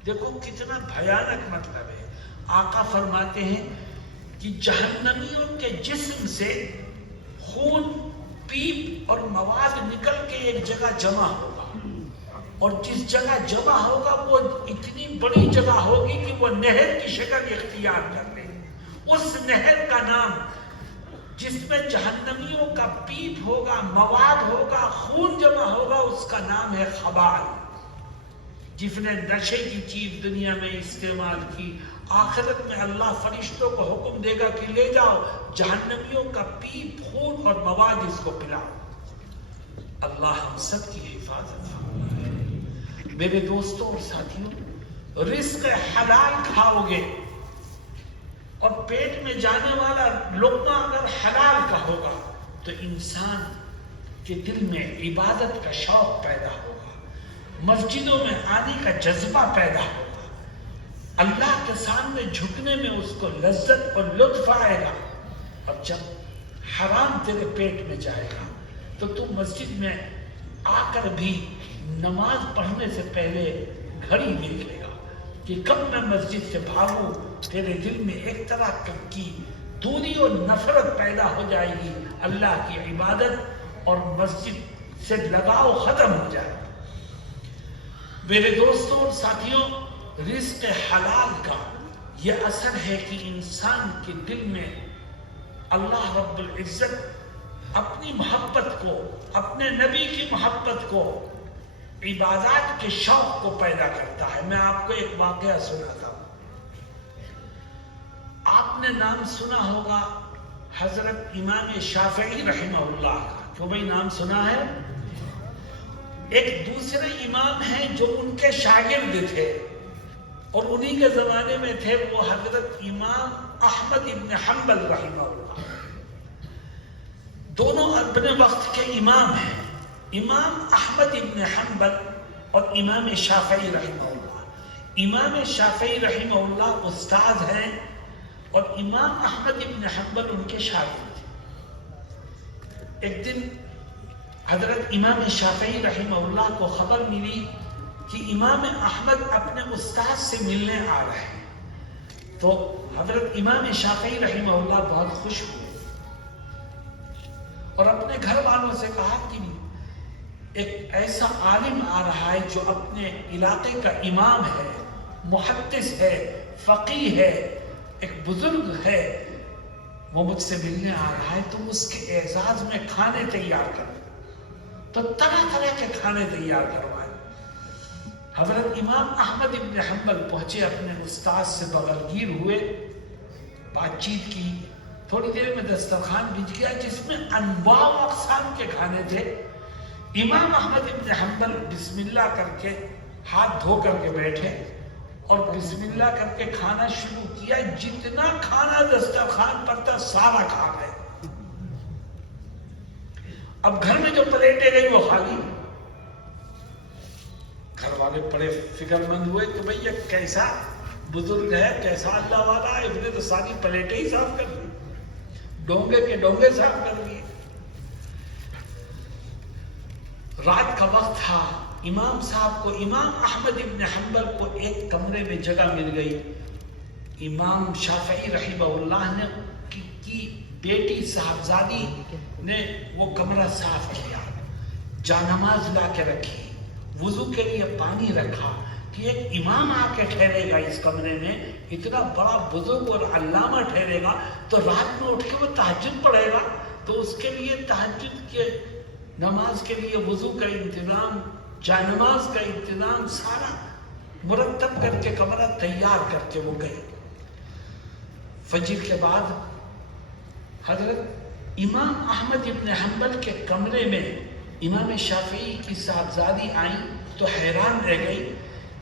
دیکھو کتنا بھیانک مطلب ہے۔ آقا فرماتے ہیں کہ جہنمیوں کے جسم سے خون، پیپ اور مواد نکل کے ایک جگہ جمع ہوگا، اور جس جگہ جمع ہوگا وہ اتنی بڑی جگہ ہوگی کہ وہ نہر کی شکل اختیار کر لے۔ اس نہر کا نام، جس میں جہنمیوں کا پیپ ہوگا، مواد ہوگا، خون جمع ہوگا، اس کا نام ہے خبال۔ جس نے نشے کی چیز دنیا میں استعمال کی، آخرت میں اللہ فرشتوں کو حکم دے گا کہ لے جاؤ جہنمیوں کا پیپ، خون اور مواد اس کو پلاؤ۔ اللہ ہم سب کی حفاظت فرمائے۔ میرے دوستوں اور ساتھیوں، رزق حلال کھاؤ گے اور پیٹ میں جانے والا لقمہ اگر حلال کا ہوگا تو انسان کے دل میں عبادت کا شوق پیدا ہوگا، مسجدوں میں آنے کا جذبہ پیدا ہوگا، اللہ کے سامنے جھکنے میں اس کو لذت اور لطف آئے گا۔ اور جب حرام تیرے پیٹ میں جائے گا تو تو مسجد میں آ کر بھی نماز پڑھنے سے پہلے گھڑی دیکھ لے گا کہ کب میں مسجد سے بھاگوں۔ تیرے دل میں ایک طرح کی دوری اور نفرت پیدا ہو جائے گی، اللہ کی عبادت اور مسجد سے لگاؤ ختم ہو جائے گا۔ میرے دوستوں اور ساتھیوں، رزق حلال کا یہ اثر ہے کہ انسان کے دل میں اللہ رب العزت اپنی محبت کو، اپنے نبی کی محبت کو، عبادات کے شوق کو پیدا کرتا ہے۔ میں آپ کو ایک واقعہ سناتا ہوں۔ آپ نے نام سنا ہوگا حضرت امام شافعی رحمہ اللہ کا، کیوں بھائی نام سنا ہے؟ ایک دوسرے امام ہیں جو ان کے شاگرد تھے اور انہی کے زمانے میں تھے، وہ حضرت امام احمد ابن حنبل رحمہ اللہ۔ دونوں اپنے وقت کے امام ہیں، امام احمد ابن حنبل اور امام شافعی رحمہ اللہ۔ امام شافعی رحمہ اللہ استاد ہیں اور امام احمد ابن حنبل ان کے شاگرد ہیں۔ ایک دن حضرت امام شافعی رحمہ اللہ کو خبر ملی کہ امام احمد اپنے استاد سے ملنے آ رہے ہیں، تو حضرت امام شافعی رحمہ اللہ بہت خوش ہوئے اور اپنے گھر والوں سے کہا کہ ایک ایسا عالم آ رہا ہے جو اپنے علاقے کا امام ہے، محدث ہے، فقیہ ہے، ایک بزرگ ہے، وہ مجھ سے ملنے آ رہا ہے، تو اس کے اعزاز میں کھانے تیار کرو۔ تو طرح طرح کے کھانے تیار کروائے۔ حضرت امام احمد ابن حنبل پہنچے، اپنے استاد سے بغلگیر ہوئے، بات چیت کی، تھوڑی دیر میں دسترخوان بچ گیا جس میں انواع و اقسام کے کھانے تھے۔ امام احمد ابن حنبل بسم اللہ کر کے ہاتھ دھو کر کے بیٹھے اور بسم اللہ کر کے کھانا شروع کیا، جتنا کھانا دسترخوان پر تھا سارا کھا گئے۔ اب گھر میں جو پلیٹیں گئی وہ خالی، گھر والے بڑے فکر مند ہوئے کہ بھئی یہ کیسا بزرگ ہے، کیسا اللہ والا ہے، اس نے تو ساری پلیٹیں ہی صاف کر دی، ڈونگے کے ڈونگے صاف کر دیے۔ رات کا وقت تھا، امام صاحب کو، امام احمد ابن حنبل کو ایک کمرے میں جگہ مل گئی۔ امام شافعی رحمہ اللہ نے کی بیٹی صاحبزادی نے وہ کمرہ صاف کیا، جانماز لا کے رکھی، وضو کے لیے پانی رکھا کہ ایک امام آ کے ٹھہرے گا اس کمرے میں، اتنا بڑا بزرگ اور علامہ ٹھہرے گا تو رات میں اٹھ کے وہ تہجد پڑھے گا، تو اس کے لیے تہجد کے نماز کے لیے وضو کا انتظام، جانماز کا انتظام سارا مرتب کر کے کمرہ تیار کر کے وہ گئے۔ فجر کے بعد حضرت امام احمد ابن حنبل کے کمرے میں امام شافعی کی صاحبزادی آئیں تو حیران رہ گئی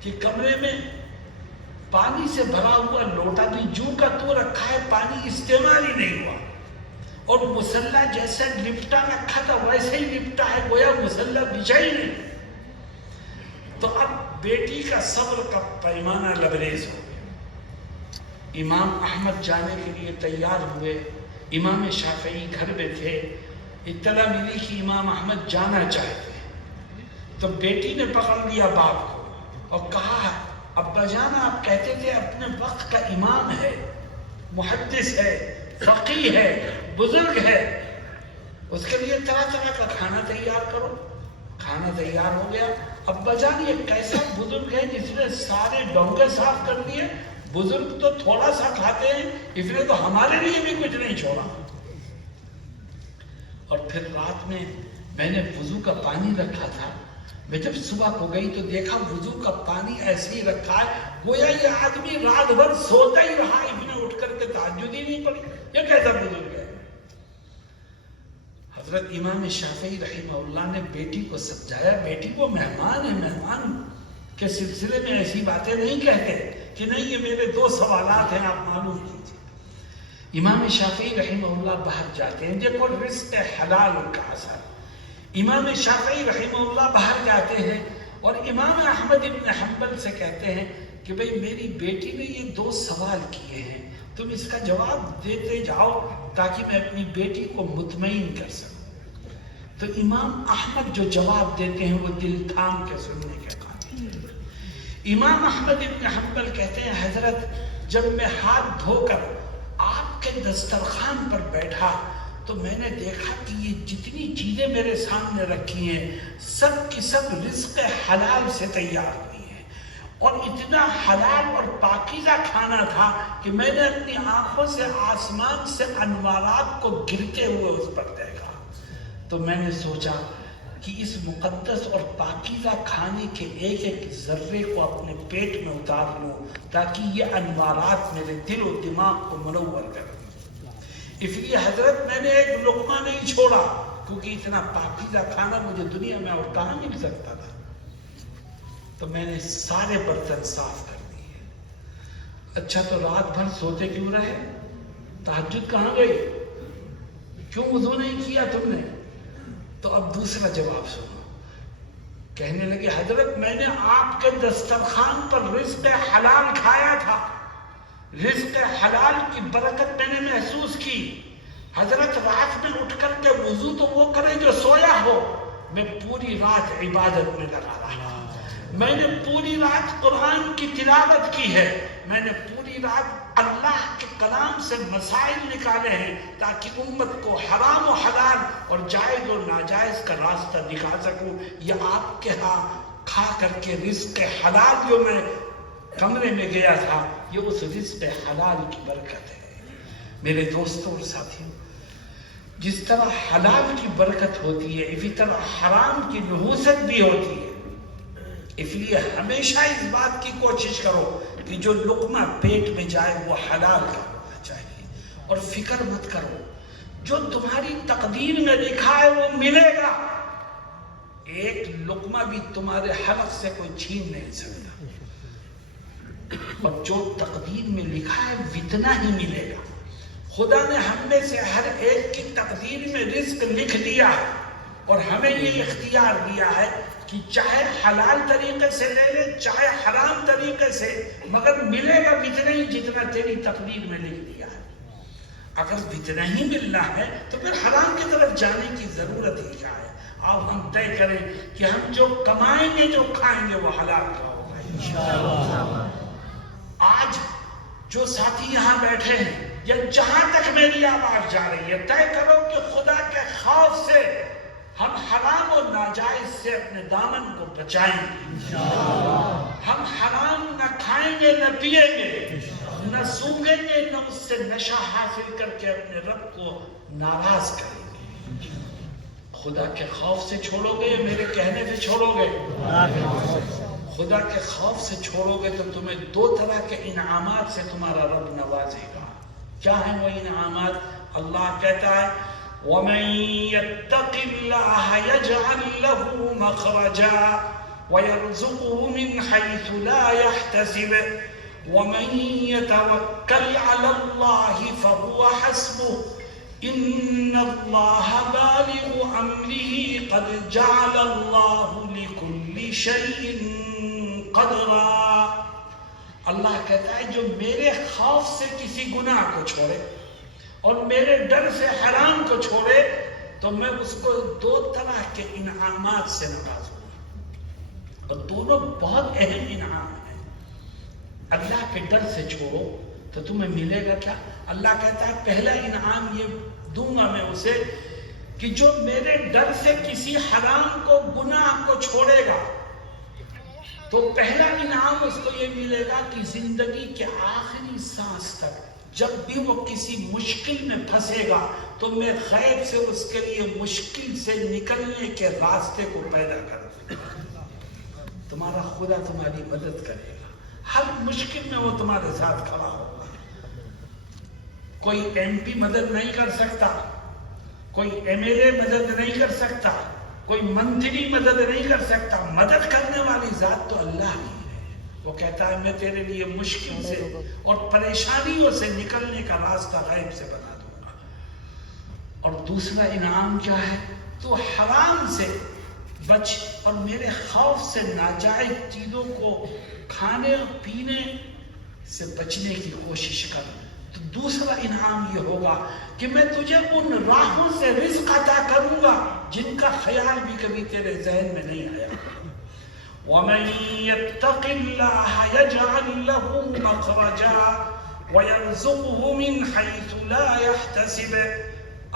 کہ کمرے میں پانی سے بھرا ہوا لوٹا بھی جو کا تو رکھا ہے، پانی استعمال ہی نہیں ہوا، اور مصلی جیسا لپٹا رکھا تھا ویسے ہی لپٹا ہے، گویا مصلی بچھا ہی نہیں۔ تو اب بیٹی کا صبر کا پیمانہ لبریز ہو گیا۔ امام احمد جانے کے لیے تیار ہوئے، امام شافعی گھر میں تھے، اطلاع ملی کہ امام احمد جانا چاہتے ہیں، تو بیٹی نے پکڑ لیا باپ کو اور کہا ابا جان آپ کہتے تھے اپنے وقت کا امام ہے، محدث ہے، فقیہ ہے، بزرگ ہے، اس کے لیے طرح طرح کا کھانا تیار کرو۔ کھانا تیار ہو گیا۔ ابا جان یہ کیسا بزرگ ہے جس نے سارے ڈونگے صاف کر دیے، بزرگ تو تھوڑا سا کھاتے ہیں، اس نے تو ہمارے لیے بھی کچھ نہیں چھوڑا۔ اور پھر رات میں نے وضو کا پانی رکھا تھا، میں جب صبح کو گئی تو دیکھا وضو کا پانی ایسے ہی رکھا ہے، گویا یہ آدمی رات بھر سوتا ہی رہا، اس نے اٹھ کر کے تہجد ہی نہیں پڑھی، یہ کیسا بزرگ ہے۔ حضرت امام شافعی رحمہ اللہ نے بیٹی کو سمجھایا، بیٹی کو مہمان ہے، مہمان کے سلسلے میں ایسی باتیں نہیں کہتے کہ نہیں یہ میرے 2 سوالات ہیں آپ معلوم کیجیے۔ امام شافعی رحمہ اللہ باہر جاتے ہیں، دیکھو رزق حلال کا اثر۔ امام شافعی رحمہ اللہ باہر جاتے ہیں اور امام احمد ابن حنبل سے کہتے ہیں کہ بھئی میری بیٹی نے یہ 2 سوال کیے ہیں، تم اس کا جواب دیتے جاؤ تاکہ میں اپنی بیٹی کو مطمئن کر سکوں۔ تو امام احمد جو جواب دیتے ہیں وہ دل تھام کے سننے کے قابل ہیں۔ امام احمد ابن حنبل کہتے ہیں حضرت جب میں ہاتھ دھو کر آپ کے دسترخوان پر بیٹھا تو میں نے دیکھا کہ یہ جتنی چیزیں میرے سامنے رکھی ہیں سب کی سب رزق حلال سے تیار ہوئی ہیں، اور اتنا حلال اور پاکیزہ کھانا تھا کہ میں نے اپنی آنکھوں سے آسمان سے انوارات کو گرتے ہوئے اس پر دیکھا۔ تو میں نے سوچا کہ اس مقدس اور پاکیزہ کھانے کے ایک ایک ذرے کو اپنے پیٹ میں اتار لوں تاکہ یہ انوارات میرے دل و دماغ کو منور کر دیں۔ اس لیے حضرت میں نے ایک لقمہ نہیں چھوڑا، کیونکہ اتنا پاکیزہ کھانا مجھے دنیا میں اور کہاں مل سکتا تھا۔ تو میں نے سارے برتن صاف کر دیے۔ اچھا تو رات بھر سوتے کیوں رہے؟ تہجد کہاں گئی؟ کیوں وضو نہیں کیا تم نے؟ تو اب دوسرا جواب سنو. کہنے لگے حضرت میں نے آپ کے دسترخوان پر رزق حلال کھایا تھا، رزق حلال کی برکت میں نے محسوس کی. حضرت رات میں اٹھ کر کے وضو تو وہ کرے جو سویا ہو، میں پوری رات عبادت میں لگا رہا، میں نے پوری رات قرآن کی تلاوت کی ہے، میں نے پوری رات اللہ کے کلام سے مسائل نکالے ہیں تاکہ امت کو حرام و حلال اور جائز و ناجائز کا راستہ دکھا سکوں. یہ آپ کے ہاں کھا کر کے رزق حلال جو میں کمرے میں گیا تھا، یہ اس رزق حلال کی برکت ہے. میرے دوستوں اور ساتھیوں، جس طرح حلال کی برکت ہوتی ہے اسی طرح حرام کی نحوست بھی ہوتی ہے. اس لیے ہمیشہ اس بات کی کوشش کرو کہ جو لقمہ پیٹ میں جائے وہ حلال کا ہونا چاہیے، اور فکر مت کرو جو تمہاری تقدیر میں لکھا ہے وہ ملے گا. ایک لقمہ بھی تمہارے حلق سے کوئی چھین نہیں سکتا، اور جو تقدیر میں لکھا ہے اتنا ہی ملے گا. خدا نے ہم میں سے ہر ایک کی تقدیر میں رزق لکھ دیا ہے، اور ہمیں یہ اختیار دیا ہے کہ چاہے حلال طریقے سے لے لے چاہے حرام طریقے سے، مگر ملے گا اتنا ہی جتنا تیری تقدیر میں لکھ دیا ہے. اگر اتنا ہی ملنا ہے تو پھر حرام کی طرف جانے کی ضرورت ہی کیا ہے. اب ہم طے کریں کہ ہم جو کمائیں گے جو کھائیں گے وہ حلال کا ہوگا انشاءاللہ. آج جو ساتھی یہاں بیٹھے ہیں یا جہاں تک میری آواز جا رہی ہے، طے کرو کہ خدا کے خوف سے ہم حرام اور ناجائز سے اپنے دامن کو بچائیں گے. ہم حرام نہ کھائیں گے نہ پیئیں گے نہ سونگیں گے نہ اس سے نشہ حاصل کر کے اپنے رب کو ناراض کریں گے. خدا کے خوف سے چھوڑو گے، میرے کہنے سے چھوڑو گے؟ خدا کے خوف سے چھوڑو گے تو تمہیں دو طرح کے انعامات سے تمہارا رب نوازے گا. کیا ہیں وہ انعامات؟ اللہ کہتا ہے وَمَن يَتَّقِ اللَّهَ يَجْعَلْ لَهُ مَخْرَجًا وَيَرْزُقْهُ مِنْ حَيْثُ لَا يَحْتَسِبُ وَمَن يَتَوَكَّلْ عَلَى اللَّهِ فَهُوَ حَسْبُهُ إِنَّ اللَّهَ بَالِغُ أَمْرِهِ قَدْ جَعَلَ اللَّهُ لِكُلِّ شَيْءٍ قَدْرًا. اللہ کہتا ہے جو میرے خوف سے کسی گناہ کو چھوڑے اور میرے ڈر سے حرام کو چھوڑے تو میں اس کو دو طرح کے انعامات سے نوازوں گا، اور دونوں بہت اہم انعام ہیں. اللہ کے ڈر سے چھوڑو تو تمہیں ملے گا کیا؟ اللہ کہتا ہے پہلا انعام یہ دوں گا میں اسے کہ جو میرے ڈر سے کسی حرام کو گناہ کو چھوڑے گا تو پہلا انعام اس کو یہ ملے گا کہ زندگی کے آخری سانس تک جب بھی وہ کسی مشکل میں پھنسے گا تو میں غیب سے اس کے لیے مشکل سے نکلنے کے راستے کو پیدا کروں. تمہارا خدا تمہاری مدد کرے گا، ہر مشکل میں وہ تمہارے ساتھ کھڑا ہوگا. کوئی ایم پی مدد نہیں کر سکتا، کوئی ایم ایل اے مدد نہیں کر سکتا، کوئی منتری مدد نہیں کر سکتا. مدد کرنے والی ذات تو اللہ ہی ہے. وہ کہتا ہے میں تیرے لیے مشکل سے اور پریشانیوں سے نکلنے کا راستہ غیب سے بنا دوں گا. اور دوسرا انعام کیا ہے؟ تو حرام سے بچ اور میرے خوف سے ناجائز چیزوں کو کھانے اور پینے سے بچنے کی کوشش کر. تو دوسرا انعام یہ ہوگا کہ میں تجھے ان راہوں سے رزق عطا کروں گا جن کا خیال بھی کبھی تیرے ذہن میں نہیں آیا. وَمَن يَتَّقِ اللَّهَ يَجْعَلْ لَهُ مَخْرَجًا وَيَرْزُقْهُ مِنْ حَيْثُ لَا يَحْتَسِبُ.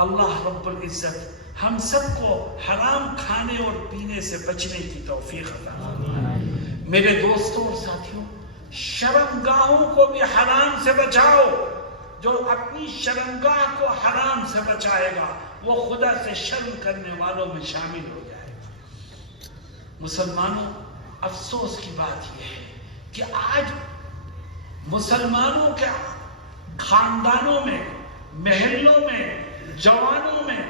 اللہ رب العزت ہم سب کو حرام کھانے اور پینے سے بچنے کی توفیق عطا فرمائے. میرے دوستوں اور ساتھیوں، شرمگاہوں کو بھی حرام سے بچاؤ. جو اپنی شرمگاہ کو حرام سے بچائے گا وہ خدا سے شرم کرنے والوں میں شامل ہو جائے گا. مسلمانوں، افسوس کی بات یہ ہے کہ آج مسلمانوں کے خاندانوں میں، محلوں میں، جوانوں میں،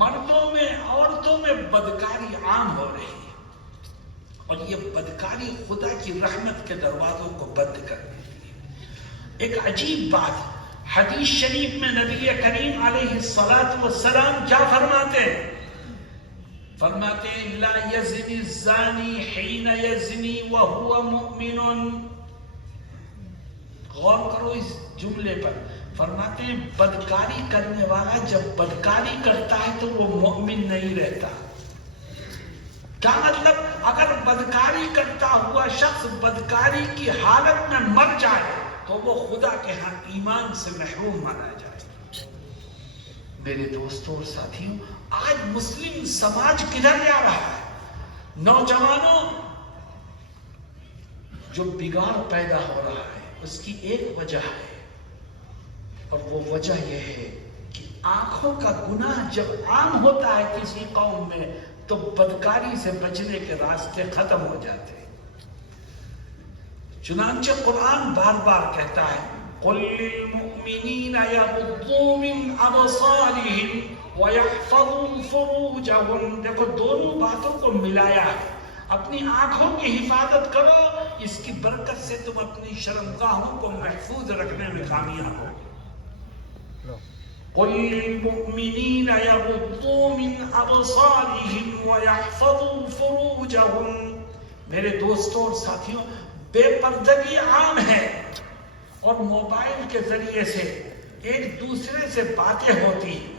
مردوں میں، عورتوں میں بدکاری عام ہو رہی ہے، اور یہ بدکاری خدا کی رحمت کے دروازوں کو بند کر دیتی ہے. ایک عجیب بات، حدیث شریف میں نبی کریم علیہ الصلاۃ والسلام کیا فرماتے ہیں؟ فرماتے ہیں لا یزنی الزانی حین یزنی وہو مؤمن. غور کرو اس جملے پر. فرماتے ہیں بدکاری کرنے والا جب بدکاری کرتا ہے تو وہ مومن نہیں رہتا. کیا مطلب؟ اگر بدکاری کرتا ہوا شخص بدکاری کی حالت میں مر جائے تو وہ خدا کے ہاں ایمان سے محروم مانا جائے. میرے دوستوں اور ساتھیوں، آج مسلم سماج کدھر جا رہا ہے؟ نوجوانوں، جو بگاڑ پیدا ہو رہا ہے اس کی ایک وجہ ہے، اور وہ وجہ یہ ہے کہ آنکھوں کا گناہ جب عام ہوتا ہے کسی قوم میں تو بدکاری سے بچنے کے راستے ختم ہو جاتے ہیں. چنانچہ قرآن بار بار کہتا ہے قُلْ لِلْمُؤْمِنِينَ يَغُضُّوا مِنْ أَبْصَارِهِمْ وَيَحْفَظُوا فُرُوجَهُمْ. دیکھو دونوں باتوں کو ملایا ہے. اپنی آنکھوں کی حفاظت کرو، اس کی برکت سے تم اپنی شرمگاہوں کو محفوظ رکھنے میں کامیاب ہو. قُلْ لِلْمُؤْمِنِينَ يَغُضُّوا مِنْ أَبْصَارِهِمْ وَيَحْفَظُوا فُرُوجَهُمْ. میرے دوستوں اور ساتھیوں، بے پردگی عام ہے اور موبائل کے ذریعے سے ایک دوسرے سے باتیں ہوتی ہیں،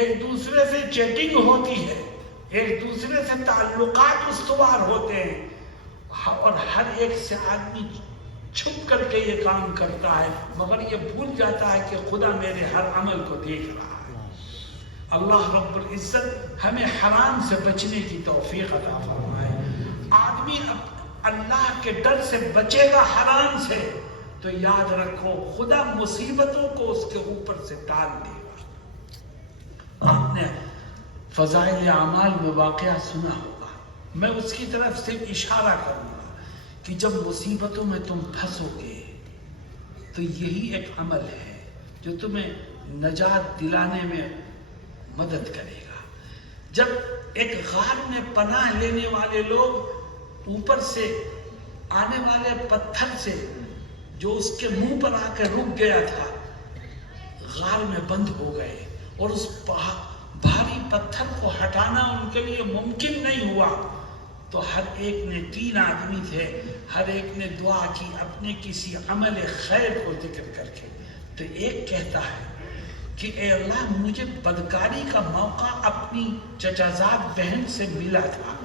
ایک دوسرے سے چیٹنگ ہوتی ہے، ایک دوسرے سے تعلقات استوار ہوتے ہیں، اور ہر ایک سے آدمی چھپ کر کے یہ کام کرتا ہے، مگر یہ بھول جاتا ہے کہ خدا میرے ہر عمل کو دیکھ رہا ہے. اللہ رب العزت ہمیں حرام سے بچنے کی توفیق عطا فرمائے. آدمی اللہ کے ڈر سے بچے گا حرام سے تو یاد رکھو خدا مصیبتوں کو اس کے اوپر سے ٹال دے گا. آپ نے فضائل اعمال میں واقعہ سنا ہوگا، میں اس کی طرف سے اشارہ کروں گا کہ جب مصیبتوں میں تم پھنسو گے تو یہی ایک عمل ہے جو تمہیں نجات دلانے میں مدد کرے گا. جب ایک غار میں پناہ لینے والے لوگ اوپر سے آنے والے پتھر سے جو اس کے منہ پر آ کے رک گیا تھا غار میں بند ہو گئے، اور اس بھاری پتھر کو ہٹانا ان کے لیے ممکن نہیں ہوا، تو ہر ایک نے، 3 آدمی تھے، ہر ایک نے دعا کی اپنے کسی عمل خیر کو ذکر کر کے. تو ایک کہتا ہے کہ اے اللہ، مجھے بدکاری کا موقع اپنی چچازاد بہن سے ملا تھا،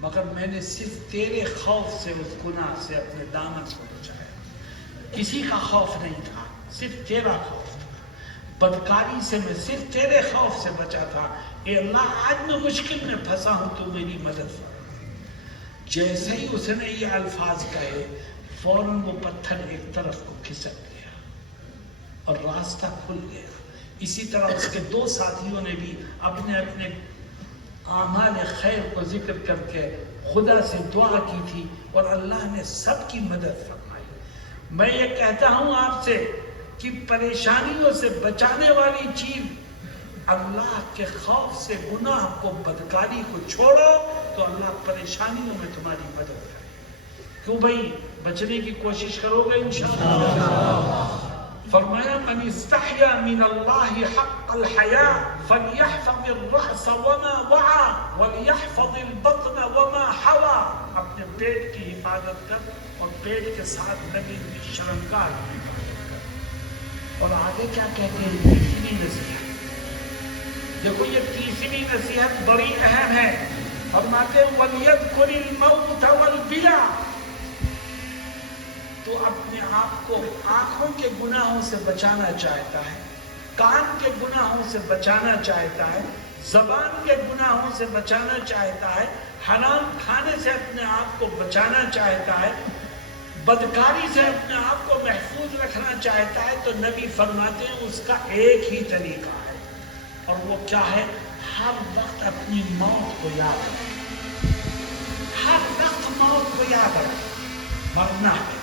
مگر میں نے صرف تیرے خوف سے اس گناہ سے اپنے دامن کو بچایا. کسی کا خوف نہیں تھا، صرف تیرا خوف تھا. بدکاری سے میں صرف تیرے خوف سے بچا تھا. اے اللہ، آج میں مشکل میں پھنسا ہوں تو میری مدد فرما. جیسے ہی اس نے یہ الفاظ کہے فوراً وہ پتھر ایک طرف کو کھسک گیا اور راستہ کھل گیا. اسی طرح اس کے 2 ساتھیوں نے بھی اپنے اپنے اعمال خیر کو ذکر کر کے خدا سے دعا کی تھی اور اللہ نے سب کی مدد فرمائی. میں یہ کہتا ہوں آپ سے کہ پریشانیوں سے بچانے والی چیز اللہ کے خوف سے گناہ کو، بدکاری کو چھوڑو تو اللہ پریشانیوں میں تمہاری مدد کرے. کیوں بھائی؟ بچنے کی کوشش کرو گے انشاءاللہ. فرمایا من استحیا من اللہ حق الحیاء فلیحفظ الرأس وما وعى ولیحفظ البطن وما حوى. اپنے پیٹ کی حفاظت کر اور پیٹ کے ساتھ لگی ہوئی شرمگاہ کی حفاظت کر. اور آگے کیا کہتے ہیں؟ تیسری نصیحت. دیکھو یہ تیسری نصیحت بڑی اہم ہے. فرماتے ہیں وَلْيَذْكُرِ الْمَوْتَ وَالْبِلَا. تو اپنے آپ کو آنکھوں کے گناہوں سے بچانا چاہتا ہے، کان کے گناہوں سے بچانا چاہتا ہے، زبان کے گناہوں سے بچانا چاہتا ہے، حرام کھانے سے اپنے آپ کو بچانا چاہتا ہے، بدکاری سے اپنے آپ کو محفوظ رکھنا چاہتا ہے، تو نبی فرماتے ہیں اس کا ایک ہی طریقہ ہے، اور وہ کیا ہے؟ ہر وقت اپنی موت کو یاد رکھ. ہر وقت موت کو یاد رکھ. مرنا ہے،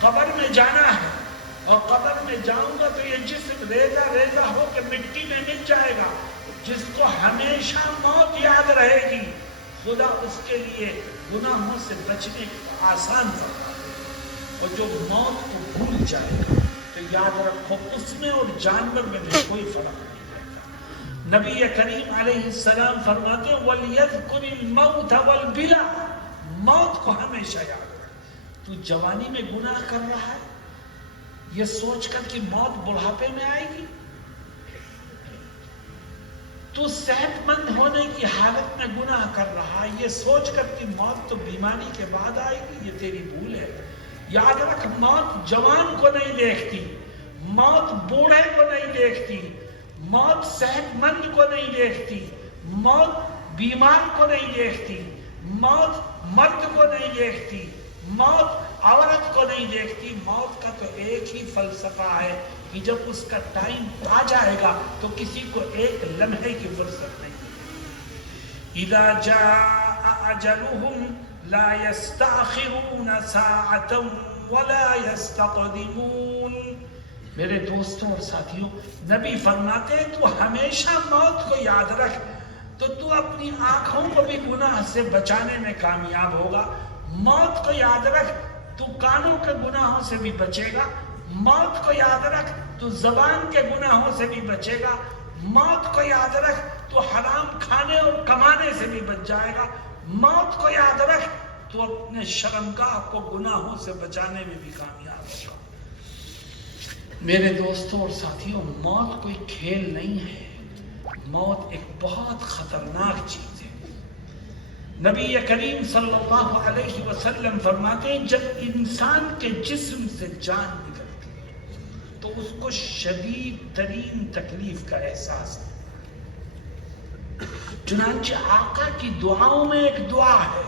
قبر میں جانا ہے، اور قبر میں جاؤں گا تو یہ جسم ریزہ ریزہ ہو کے مٹی میں مل جائے گا. جس کو ہمیشہ موت یاد رہے گی خدا اس کے لیے گناہوں سے بچنے کو آسان کرتا ہے. اور جو موت کو بھول جائے گا تو یاد رکھو اس میں اور جانور میں بھی کوئی فرق نہیں رہتا۔ نبی کریم علیہ السلام فرماتے ہیں وَلْيَذْكُرِ الْمَوْتَ وَالْبِلَى، موت کو ہمیشہ یاد رکھ۔ تو جوانی میں گناہ کر رہا ہے یہ سوچ کر کہ موت بڑھاپے میں آئے گی، تو صحت مند ہونے کی حالت میں گناہ کر رہا ہے یہ سوچ کر کہ موت تو بیماری کے بعد آئے گی، یہ تیری بھول ہے۔ یاد رکھ موت جوان کو نہیں دیکھتی، موت بوڑھے کو نہیں دیکھتی، موت صحت مند کو نہیں دیکھتی، موت بیمار کو نہیں دیکھتی، موت مرد کو نہیں دیکھتی، موت عورت کو نہیں دیکھتی۔ موت کا تو ایک ہی فلسفہ ہے کہ جب اس کا ٹائم آ جائے گا تو کسی کو ایک لمحے کی فرصت نہیں۔ اذا جاء اجلهم لا يستأخرون ساعة ولا يستقدمون۔ میرے دوستوں اور ساتھیوں، نبی فرماتے ہیں تو ہمیشہ موت کو یاد رکھ تو تو اپنی آنکھوں کو بھی گناہ سے بچانے میں کامیاب ہوگا۔ موت کو یاد رکھ تو کانوں کے گناہوں سے بھی بچے گا، موت کو یاد رکھ تو زبان کے گناہوں سے بھی بچے گا، موت کو یاد رکھ تو حرام کھانے اور کمانے سے بھی بچ جائے گا، موت کو یاد رکھ تو اپنے شرمگاہ کو گناہوں سے بچانے میں بھی کامیاب ہوگا۔ میرے دوستوں اور ساتھیوں، موت کوئی کھیل نہیں ہے، موت ایک بہت خطرناک چیز ہے۔ نبی کریم صلی اللہ علیہ وسلم فرماتے ہیں جب انسان کے جسم سے جان نکلتی ہے تو اس کو شدید ترین تکلیف کا احساس ہے۔ چنانچہ آقا کی دعاؤں میں ایک دعا ہے،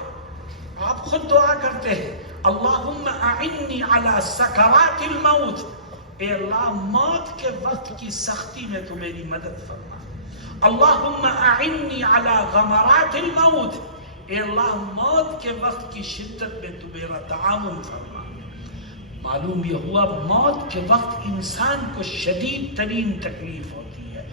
آپ خود دعا کرتے ہیں اللہم اعنی علی سکرات الموت، اے اللہ موت کے وقت کی سختی میں تو میری مدد فرما۔ اللہم اعنی علی غمرات الموت، اے اللہ موت کے وقت کی شدت میں تو میرا تعاون فرما۔ معلوم یہ ہوا موت کے وقت انسان کو شدید ترین تکلیف ہوتی ہے،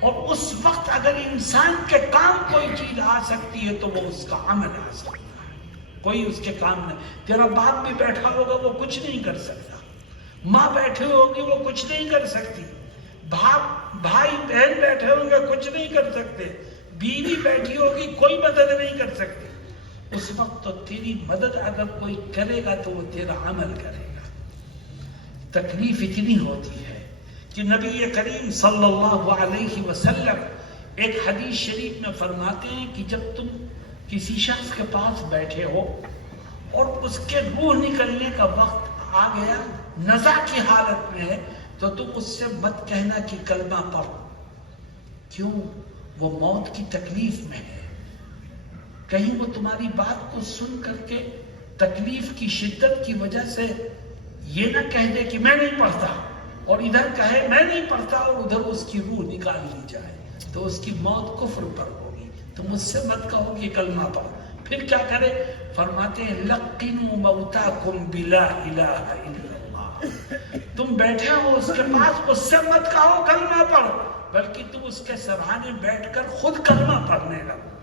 اور اس وقت اگر انسان کے کام کوئی چیز آ سکتی ہے تو وہ اس کا عمل آ سکتا ہے، کوئی اس کے کام نہیں۔ تیرا باپ بھی بیٹھا ہوگا وہ کچھ نہیں کر سکتا، ماں بیٹھی ہوگی وہ کچھ نہیں کر سکتی، بھائی بہن بیٹھے ہوں گے کچھ نہیں کر سکتے، بیوی بیٹھی ہوگی کوئی مدد نہیں کر سکتی۔ اس وقت تو تیری مدد اگر کوئی کرے گا تو وہ تیرا عمل کرے گا۔ تکلیف اتنی ہوتی ہے کہ نبی کریم صلی اللہ علیہ وسلم ایک حدیث شریف میں فرماتے ہیں کہ جب تم کسی شخص کے پاس بیٹھے ہو اور اس کے روح نکلنے کا وقت آ گیا، نزع کی حالت میں ہے، تو تم اس سے مت کہنا کہ کلمہ پڑھ۔ کیوں؟ وہ موت کی تکلیف میں ہے، کہیں وہ تمہاری بات کو سن کر کے تکلیف کی شدت کی وجہ سے یہ نہ کہہ دے کہ میں نہیں پڑھتا، اور ادھر کہے میں نہیں پڑھتا اور ادھر اس کی روح نکال لی جائے، تو اس کی موت کفر پر ہوگی۔ تم اس سے مت کہو کہ کلمہ پڑھ۔ پھر کیا کرے؟ فرماتے ہیں لقنوا موتاکم بلا الہ الا اللہ۔ تم بیٹھے ہو اس کے پاس، اس سے مت کہو کلمہ پڑھ، بلکہ تم اس کے سرانے بیٹھ کر خود کلمہ پڑھنے لگو۔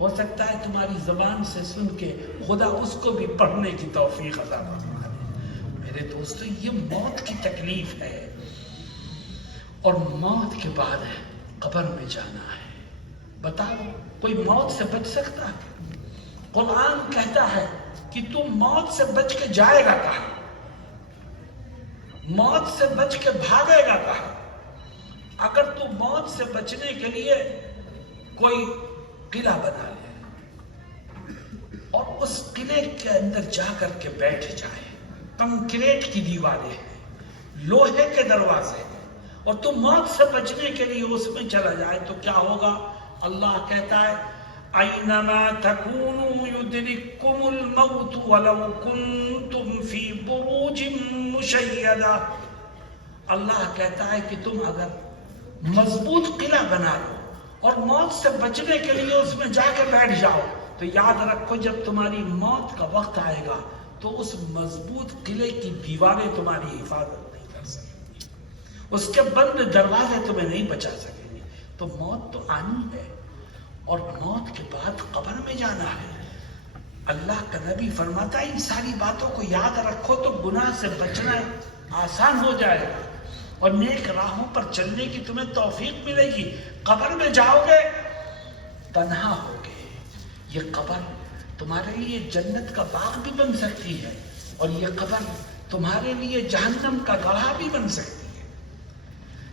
ہو سکتا ہے تمہاری زبان سے سن کے خدا اس کو بھی پڑھنے کی توفیق عطا فرما دے۔ میرے دوستو، یہ موت کی تکلیف ہے، اور موت کے بعد قبر میں جانا ہے۔ بتاؤ کوئی موت سے بچ سکتا ہے؟ قرآن کہتا ہے کہ تم موت سے بچ کے جائے گا کہاں، موت سے بچ کے بھاگے گا کہاں؟ اگر تو موت سے بچنے کے لیے کوئی قلعہ بنا لے اور اس قلعے کے اندر جا کر کے بیٹھ جائے، کنکریٹ کی دیواریں ہیں، لوہے کے دروازے ہیں، اور تم موت سے بچنے کے لیے اس میں چلا جائے تو کیا ہوگا؟ اللہ کہتا ہے اینما تکونوا یدرککم الموت ولو کنتم فی بروج مشیدہ۔ اللہ کہتا ہے کہ تم اگر مضبوط قلعہ بنا لو اور موت سے بچنے کے لیے اس میں جا کے بیٹھ جاؤ، تو یاد رکھو جب تمہاری موت کا وقت آئے گا تو اس مضبوط قلعے کی دیواریں تمہاری حفاظت نہیں کر سکیں گی، اس کے بند دروازے تمہیں نہیں بچا سکیں گے۔ تو موت تو آنی ہے، اور موت کے بعد قبر میں جانا ہے۔ اللہ کا نبی فرماتا ہے ان ساری باتوں کو یاد رکھو تو گناہ سے بچنا آسان ہو جائے گا۔ اور نیک راہوں پر چلنے کی تمہیں توفیق ملے گی. قبر میں جاؤ گے تنہا ہوگے. یہ قبر تمہارے لیے جنت کا باغ بھی بن سکتی ہے اور یہ قبر تمہارے لیے جہنم کا گڑھا بھی بن سکتی ہے.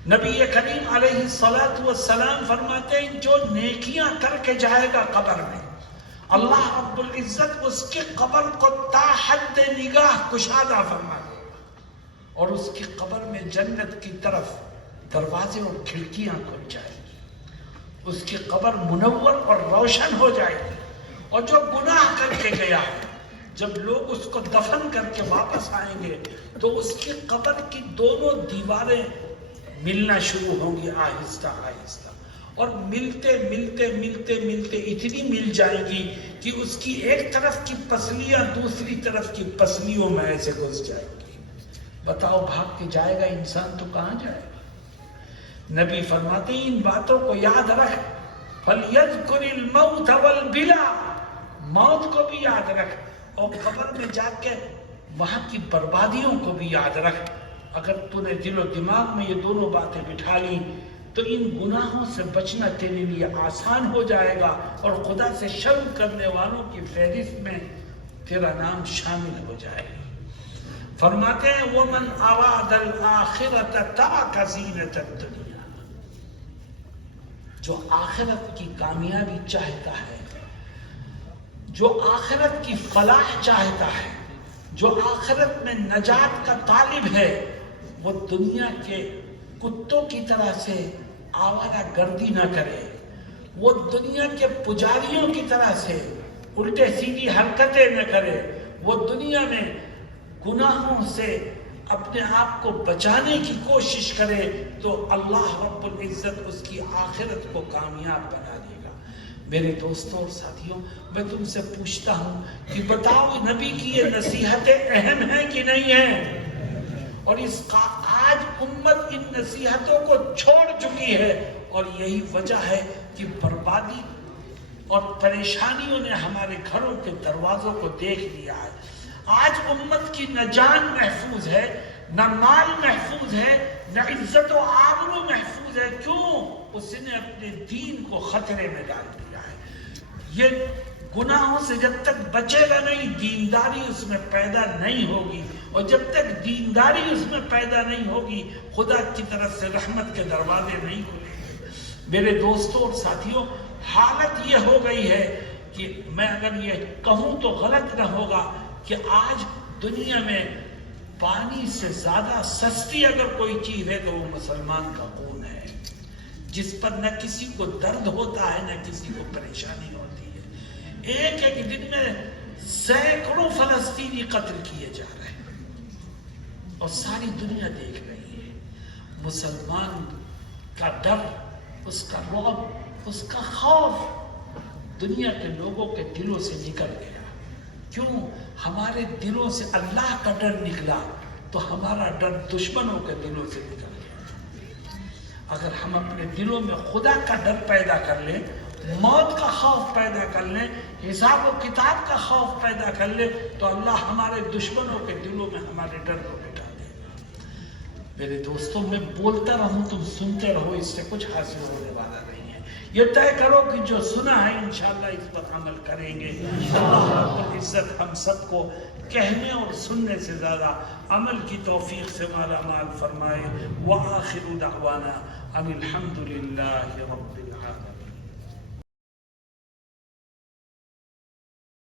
نبی کریم علیہ الصلوۃ والسلام فرماتے ہیں جو نیکیاں کر کے جائے گا قبر میں اللہ رب العزت اس کی قبر کو تا حد نگاہ کشادہ فرما دے گا اور اس کی قبر میں جنت کی طرف دروازے اور کھڑکیاں کھل جائیں گی. اس کی قبر منور اور روشن ہو جائے گی. اور جو گناہ کر کے گیا ہے جب لوگ اس کو دفن کر کے واپس آئیں گے تو اس کی قبر کی دونوں دیواریں ملنا شروع ہوں گی آہستہ آہستہ اور ملتے ملتے ملتے ملتے اتنی مل جائے گی کہ اس کی ایک طرف کی پسلیاں دوسری طرف کی پسلیوں میں ایسے گھس جائے گی. بتاؤ بھاگ کے جائے گا انسان تو کہاں جائے گا؟ نبی فرماتے ہیں ان باتوں کو یاد رکھ. فَلْيَذْكُرِ الْمَوْتَ وَالْبِلَا موت کو بھی یاد رکھ اور قبر میں جا کے وہاں کی بربادیوں کو بھی یاد رکھ. اگر تو نے دل و دماغ میں یہ دونوں باتیں بٹھا لی تو ان گناہوں سے بچنا تیرے لیے آسان ہو جائے گا اور خدا سے شرم کرنے والوں کی فہرست میں تیرا نام شامل ہو جائے گا. فرماتے ہیں وَمَنْ أَرَادَ الْآخِرَةَ تَرَكَ زِينَةَ الدُّنْيَا جو آخرت کی کامیابی چاہتا ہے جو آخرت کی فلاح چاہتا ہے جو آخرت میں نجات کا طالب ہے وہ دنیا کے کتوں کی طرح سے آوارہ گردی نہ کرے. وہ دنیا کے پجاریوں کی طرح سے الٹے سیدھی حرکتیں نہ کرے. وہ دنیا میں گناہوں سے اپنے آپ کو بچانے کی کوشش کرے تو اللہ رب العزت اس کی آخرت کو کامیاب بنا دے گا. میرے دوستوں اور ساتھیوں میں تم سے پوچھتا ہوں کہ بتاؤ نبی کی یہ نصیحتیں اہم ہیں کہ نہیں ہیں؟ اور اس کا آج امت ان نصیحتوں کو چھوڑ چکی ہے اور یہی وجہ ہے کہ بربادی اور پریشانیوں نے ہمارے گھروں کے دروازوں کو دیکھ لیا ہے. آج امت کی نہ جان محفوظ ہے نہ مال محفوظ ہے نہ عزت و آبرو محفوظ ہے. کیوں؟ اس نے اپنے دین کو خطرے میں ڈال دیا ہے. یہ گناہوں سے جب تک بچے گا نہیں دینداری اس میں پیدا نہیں ہوگی اور جب تک دینداری اس میں پیدا نہیں ہوگی خدا کی طرف سے رحمت کے دروازے نہیں کھلیں گے. میرے دوستوں اور ساتھیوں حالت یہ ہو گئی ہے کہ میں اگر یہ کہوں تو غلط نہ ہوگا کہ آج دنیا میں پانی سے زیادہ سستی اگر کوئی چیز ہے تو وہ مسلمان کا خون ہے جس پر نہ کسی کو درد ہوتا ہے نہ کسی کو پریشانی ہوتی ہے. ایک ایک دن میں سینکڑوں فلسطینی قتل کیے جا رہے ہیں اور ساری دنیا دیکھ رہی ہے. مسلمان کا ڈر اس کا رعب اس کا خوف دنیا کے لوگوں کے دلوں سے نکل گیا. کیوں؟ ہمارے دلوں سے اللہ کا ڈر نکلا تو ہمارا ڈر دشمنوں کے دلوں سے نکل گیا. اگر ہم اپنے دلوں میں خدا کا ڈر پیدا کر لیں موت کا خوف پیدا کر لیں حساب و کتاب کا خوف پیدا کر لیں تو اللہ ہمارے دشمنوں کے دلوں میں ہمارے ڈر کو مٹا دے گا. میرے دوستوں میں بولتا رہوں تم سنتے رہو اس سے کچھ حاصل ہونے والا نہیں ہے. یہ طے کرو کہ جو سنا ہے انشاءاللہ اس پر عمل کریں گے. اللہ رب العزت ہم سب کو کہنے اور سننے سے زیادہ عمل کی توفیق سے مالا مال فرمائے. وآخر دعوانا ان الحمد للہ رب العالمین.